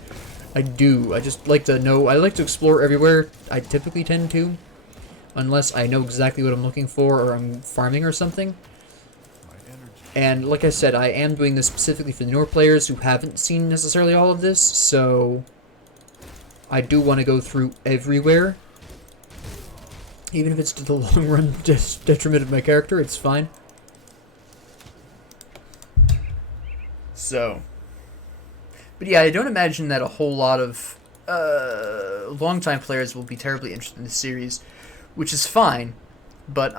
I do. I just like to know, I like to explore everywhere. I typically tend to. Unless I know exactly what I'm looking for or I'm farming or something. And like I said, I am doing this specifically for the newer players who haven't seen necessarily all of this, so I do want to go through everywhere. Even if it's to the long run detriment of my character, it's fine. So, but yeah, I don't imagine that a whole lot of long-time players will be terribly interested in this series, which is fine. But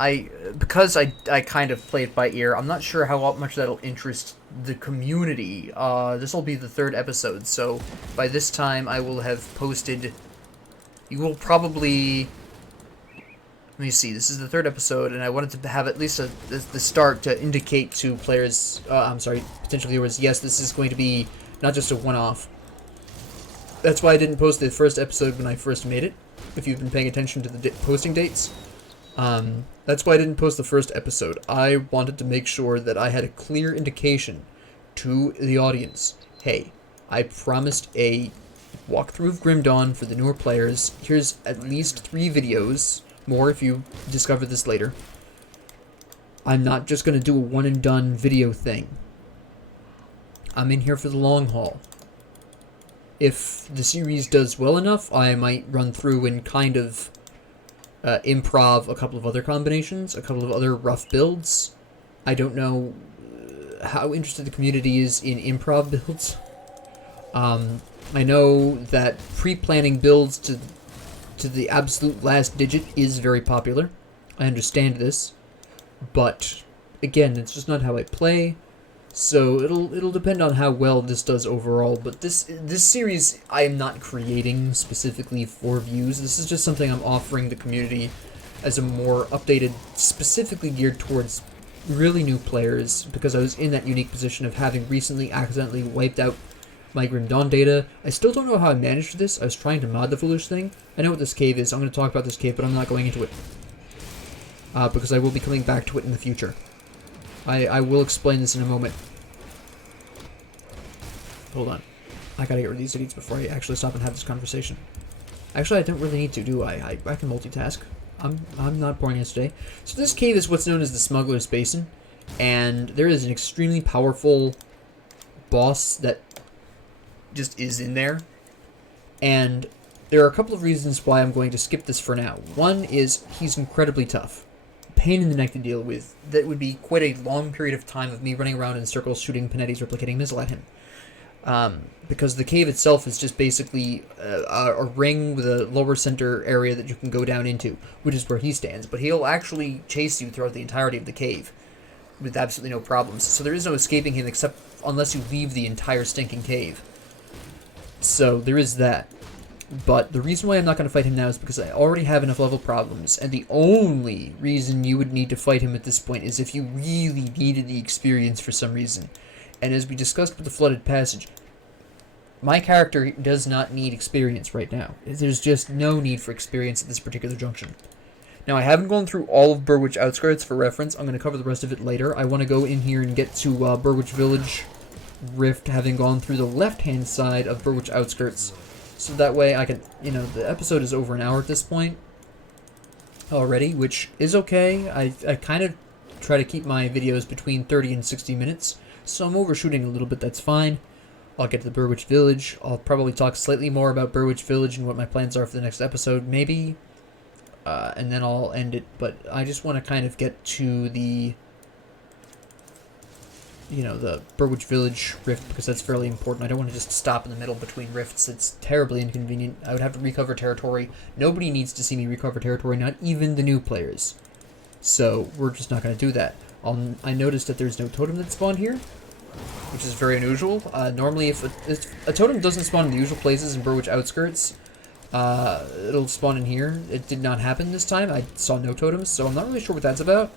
because I kind of play it by ear, I'm not sure how much that'll interest the community. This will be the 3rd episode, so by this time I will have posted. You will probably. Let me see. This is the 3rd episode, and I wanted to have at least the start to indicate to players. I'm sorry, potential viewers. Yes, this is going to be not just a one-off. That's why I didn't post the 1st episode when I first made it. If you've been paying attention to the posting dates. That's why I didn't post the 1st episode. I wanted to make sure that I had a clear indication to the audience. Hey, I promised a walkthrough of Grim Dawn for the newer players. Here's at least 3 videos, more if you discover this later. I'm not just going to do a one-and-done video thing. I'm in here for the long haul. If the series does well enough, I might run through and kind of improv a couple of other combinations, a couple of other rough builds. I don't know how interested the community is in improv builds. I know that pre-planning builds to the absolute last digit is very popular. I understand this, but again, it's just not how I play. So it'll depend on how well this does overall. But this series I am not creating specifically for views. This is just something I'm offering the community as a more updated, specifically geared towards really new players, because I was in that unique position of having recently accidentally wiped out my Grim Dawn data. I still don't know how I managed this. I was trying to mod the foolish thing. I know what this cave is. I'm going to talk about this cave, but I'm not going into it. Because I will be coming back to it in the future. I will explain this in a moment. Hold on. I gotta get rid of these idiots before I actually stop and have this conversation. Actually, I don't really need to, do I? I can multitask. I'm not boring as today. So this cave is what's known as the Smuggler's Basin. And there is an extremely powerful boss that just is in there. And there are a couple of reasons why I'm going to skip this for now. One is he's incredibly tough. Pain in the neck to deal with. That would be quite a long period of time of me running around in circles shooting Panetti's replicating missile at him. Because the cave itself is just basically a ring with a lower center area that you can go down into, which is where he stands. But he'll actually chase you throughout the entirety of the cave with absolutely no problems. So there is no escaping him except unless you leave the entire stinking cave. So there is that. But the reason why I'm not going to fight him now is because I already have enough level problems, and the only reason you would need to fight him at this point is if you really needed the experience for some reason. And as we discussed with the Flooded Passage, my character does not need experience right now. There's just no need for experience at this particular junction. Now, I haven't gone through all of Burwich Outskirts for reference. I'm going to cover the rest of it later. I want to go in here and get to Burwich Village Rift, having gone through the left-hand side of Burwich Outskirts. So that way I can, the episode is over an hour at this point. already, which is okay. I kind of try to keep my videos between 30 and 60 minutes, so I'm overshooting a little bit, that's fine. I'll get to the Burwitch Village. I'll probably talk slightly more about Burwitch Village and what my plans are for the next episode, maybe. And then I'll end it, but I just want to kind of get to the, the Burwitch Village rift, because that's fairly important. I don't want to just stop in the middle between rifts. It's terribly inconvenient. I would have to recover territory. Nobody needs to see me recover territory, not even the new players. So we're just not going to do that. I noticed that there's no totem that spawned here, which is very unusual. Normally, if a totem doesn't spawn in the usual places in Burwitch Outskirts, it'll spawn in here. It did not happen this time. I saw no totems, so I'm not really sure what that's about.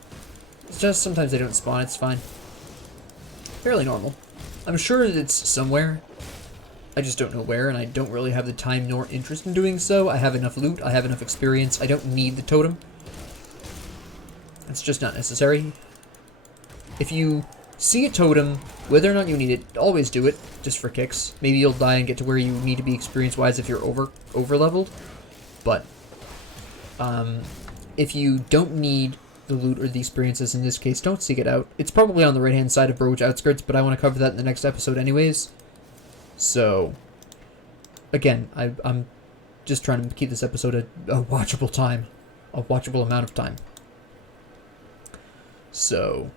It's just sometimes they don't spawn. It's fine. Fairly normal. I'm sure that it's somewhere. I just don't know where, and I don't really have the time nor interest in doing so. I have enough loot. I have enough experience. I don't need the totem. It's just not necessary. If you see a totem, whether or not you need it, always do it, just for kicks. Maybe you'll die and get to where you need to be experience-wise if you're over-leveled. But, if you don't need the loot or the experiences in this case, don't seek it out. It's probably on the right-hand side of Burwitch Outskirts, but I want to cover that in the next episode anyways. So, again, I'm just trying to keep this episode a watchable time. A watchable amount of time. So,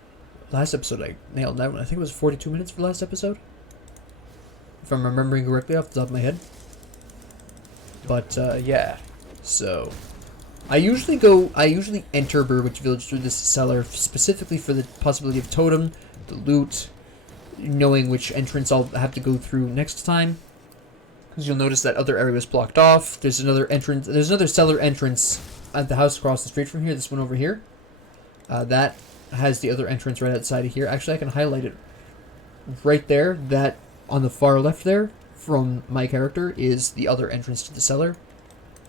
last episode I nailed that one. I think it was 42 minutes for last episode, if I'm remembering correctly off the top of my head. But, yeah. So, I usually enter Burwitch Village through this cellar specifically for the possibility of totem, the loot, knowing which entrance I'll have to go through next time. Because you'll notice that other area was blocked off. There's another cellar entrance at the house across the street from here, this one over here. That has the other entrance right outside of here. Actually, I can highlight it right there. That on the far left there from my character is the other entrance to the cellar.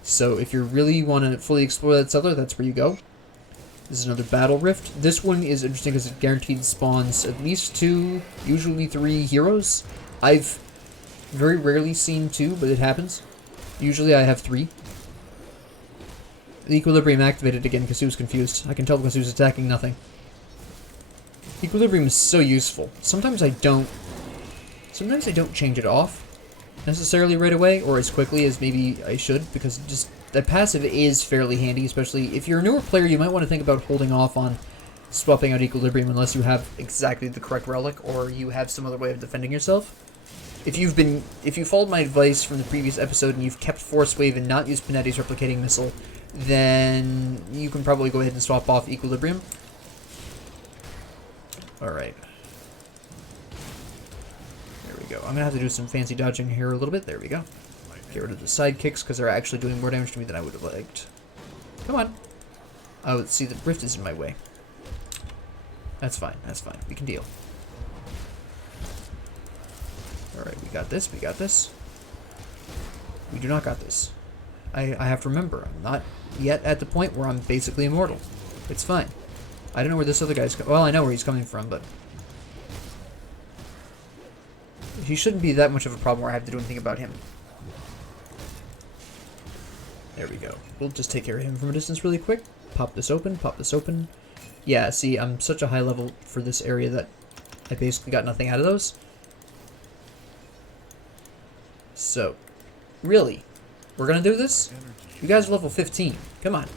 So if you really want to fully explore that cellar, that's where you go. This is another battle rift. This one is interesting because it guaranteed spawns at least 2, usually 3 heroes. I've very rarely seen 2, but it happens. Usually I have 3. The Equilibrium activated again because he was confused. I can tell because he was attacking nothing. Equilibrium is so useful. Sometimes I don't change it off necessarily right away, or as quickly as maybe I should, because just that passive is fairly handy, especially if you're a newer player. You might want to think about holding off on swapping out Equilibrium unless you have exactly the correct relic, or you have some other way of defending yourself. If you followed my advice from the previous episode and you've kept Force Wave and not used Panetti's Replicating Missile, then you can probably go ahead and swap off Equilibrium. Alright. There we go. I'm gonna have to do some fancy dodging here a little bit. There we go. Get rid of the side kicks because they're actually doing more damage to me than I would have liked. Come on. Oh, see, the rift is in my way. That's fine. That's fine. We can deal. Alright, we got this. We got this. We do not got this. I have to remember, I'm not yet at the point where I'm basically immortal. It's fine. I don't know where this other guy's well, I know where he's coming from, but he shouldn't be that much of a problem where I have to do anything about him. There we go. We'll just take care of him from a distance really quick. Pop this open, pop this open. Yeah, see, I'm such a high level for this area that I basically got nothing out of those. So, really? We're gonna do this? You guys are level 15. Come on.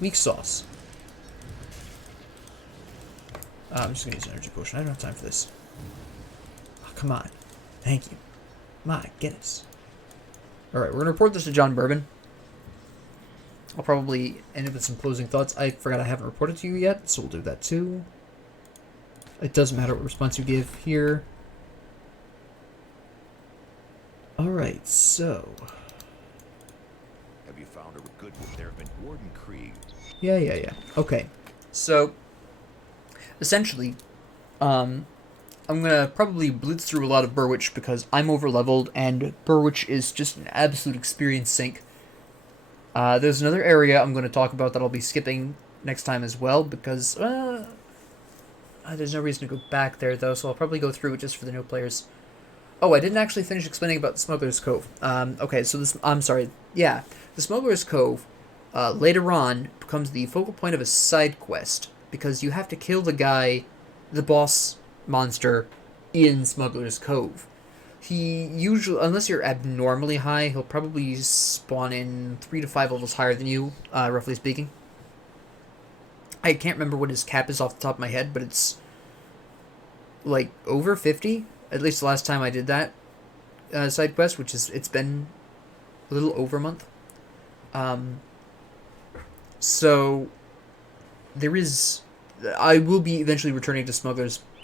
Weak sauce. I'm just gonna use an energy potion. I don't have time for this. Oh, come on. Thank you. My goodness. Alright, we're gonna report this to John Bourbon. I'll probably end up with some closing thoughts. I forgot I haven't reported to you yet, so we'll do that too. It doesn't matter what response you give here. Alright, so... Have you found a good one? There have been Warden Krieg. Yeah. Okay. So, essentially, I'm gonna probably blitz through a lot of Burwitch because I'm over-leveled and Burwitch is just an absolute experience sink. There's another area I'm gonna talk about that I'll be skipping next time as well because, there's no reason to go back there though, so I'll probably go through it just for the new players. Oh, I didn't actually finish explaining about the Smuggler's Cove. Okay, so this... I'm sorry. Yeah, the Smuggler's Cove later on becomes the focal point of a side quest, because you have to kill the boss monster in Smuggler's Cove. He usually, unless you're abnormally high, he'll probably spawn in 3 to 5 levels higher than you, roughly speaking. I can't remember what his cap is off the top of my head, but it's like over 50. At least the last time I did that side quest, it's been a little over a month. So there is. I will be eventually returning to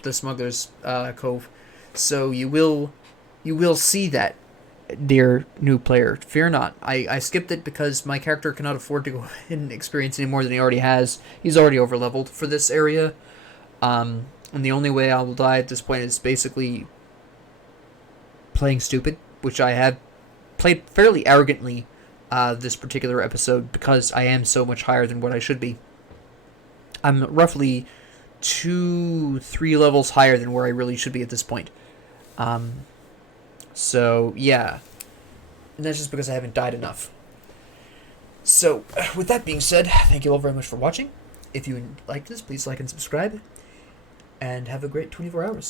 the Smuggler's Cove, so you will see that, dear new player. Fear not. I skipped it because my character cannot afford to go and experience any more than he already has. He's already overleveled for this area. And the only way I will die at this point is basically playing stupid, which I have played fairly arrogantly this particular episode because I am so much higher than what I should be. I'm roughly 2-3 levels higher than where I really should be at this point. So, yeah. And that's just because I haven't died enough. So, with that being said, thank you all very much for watching. If you liked this, please like and subscribe. And have a great 24 hours.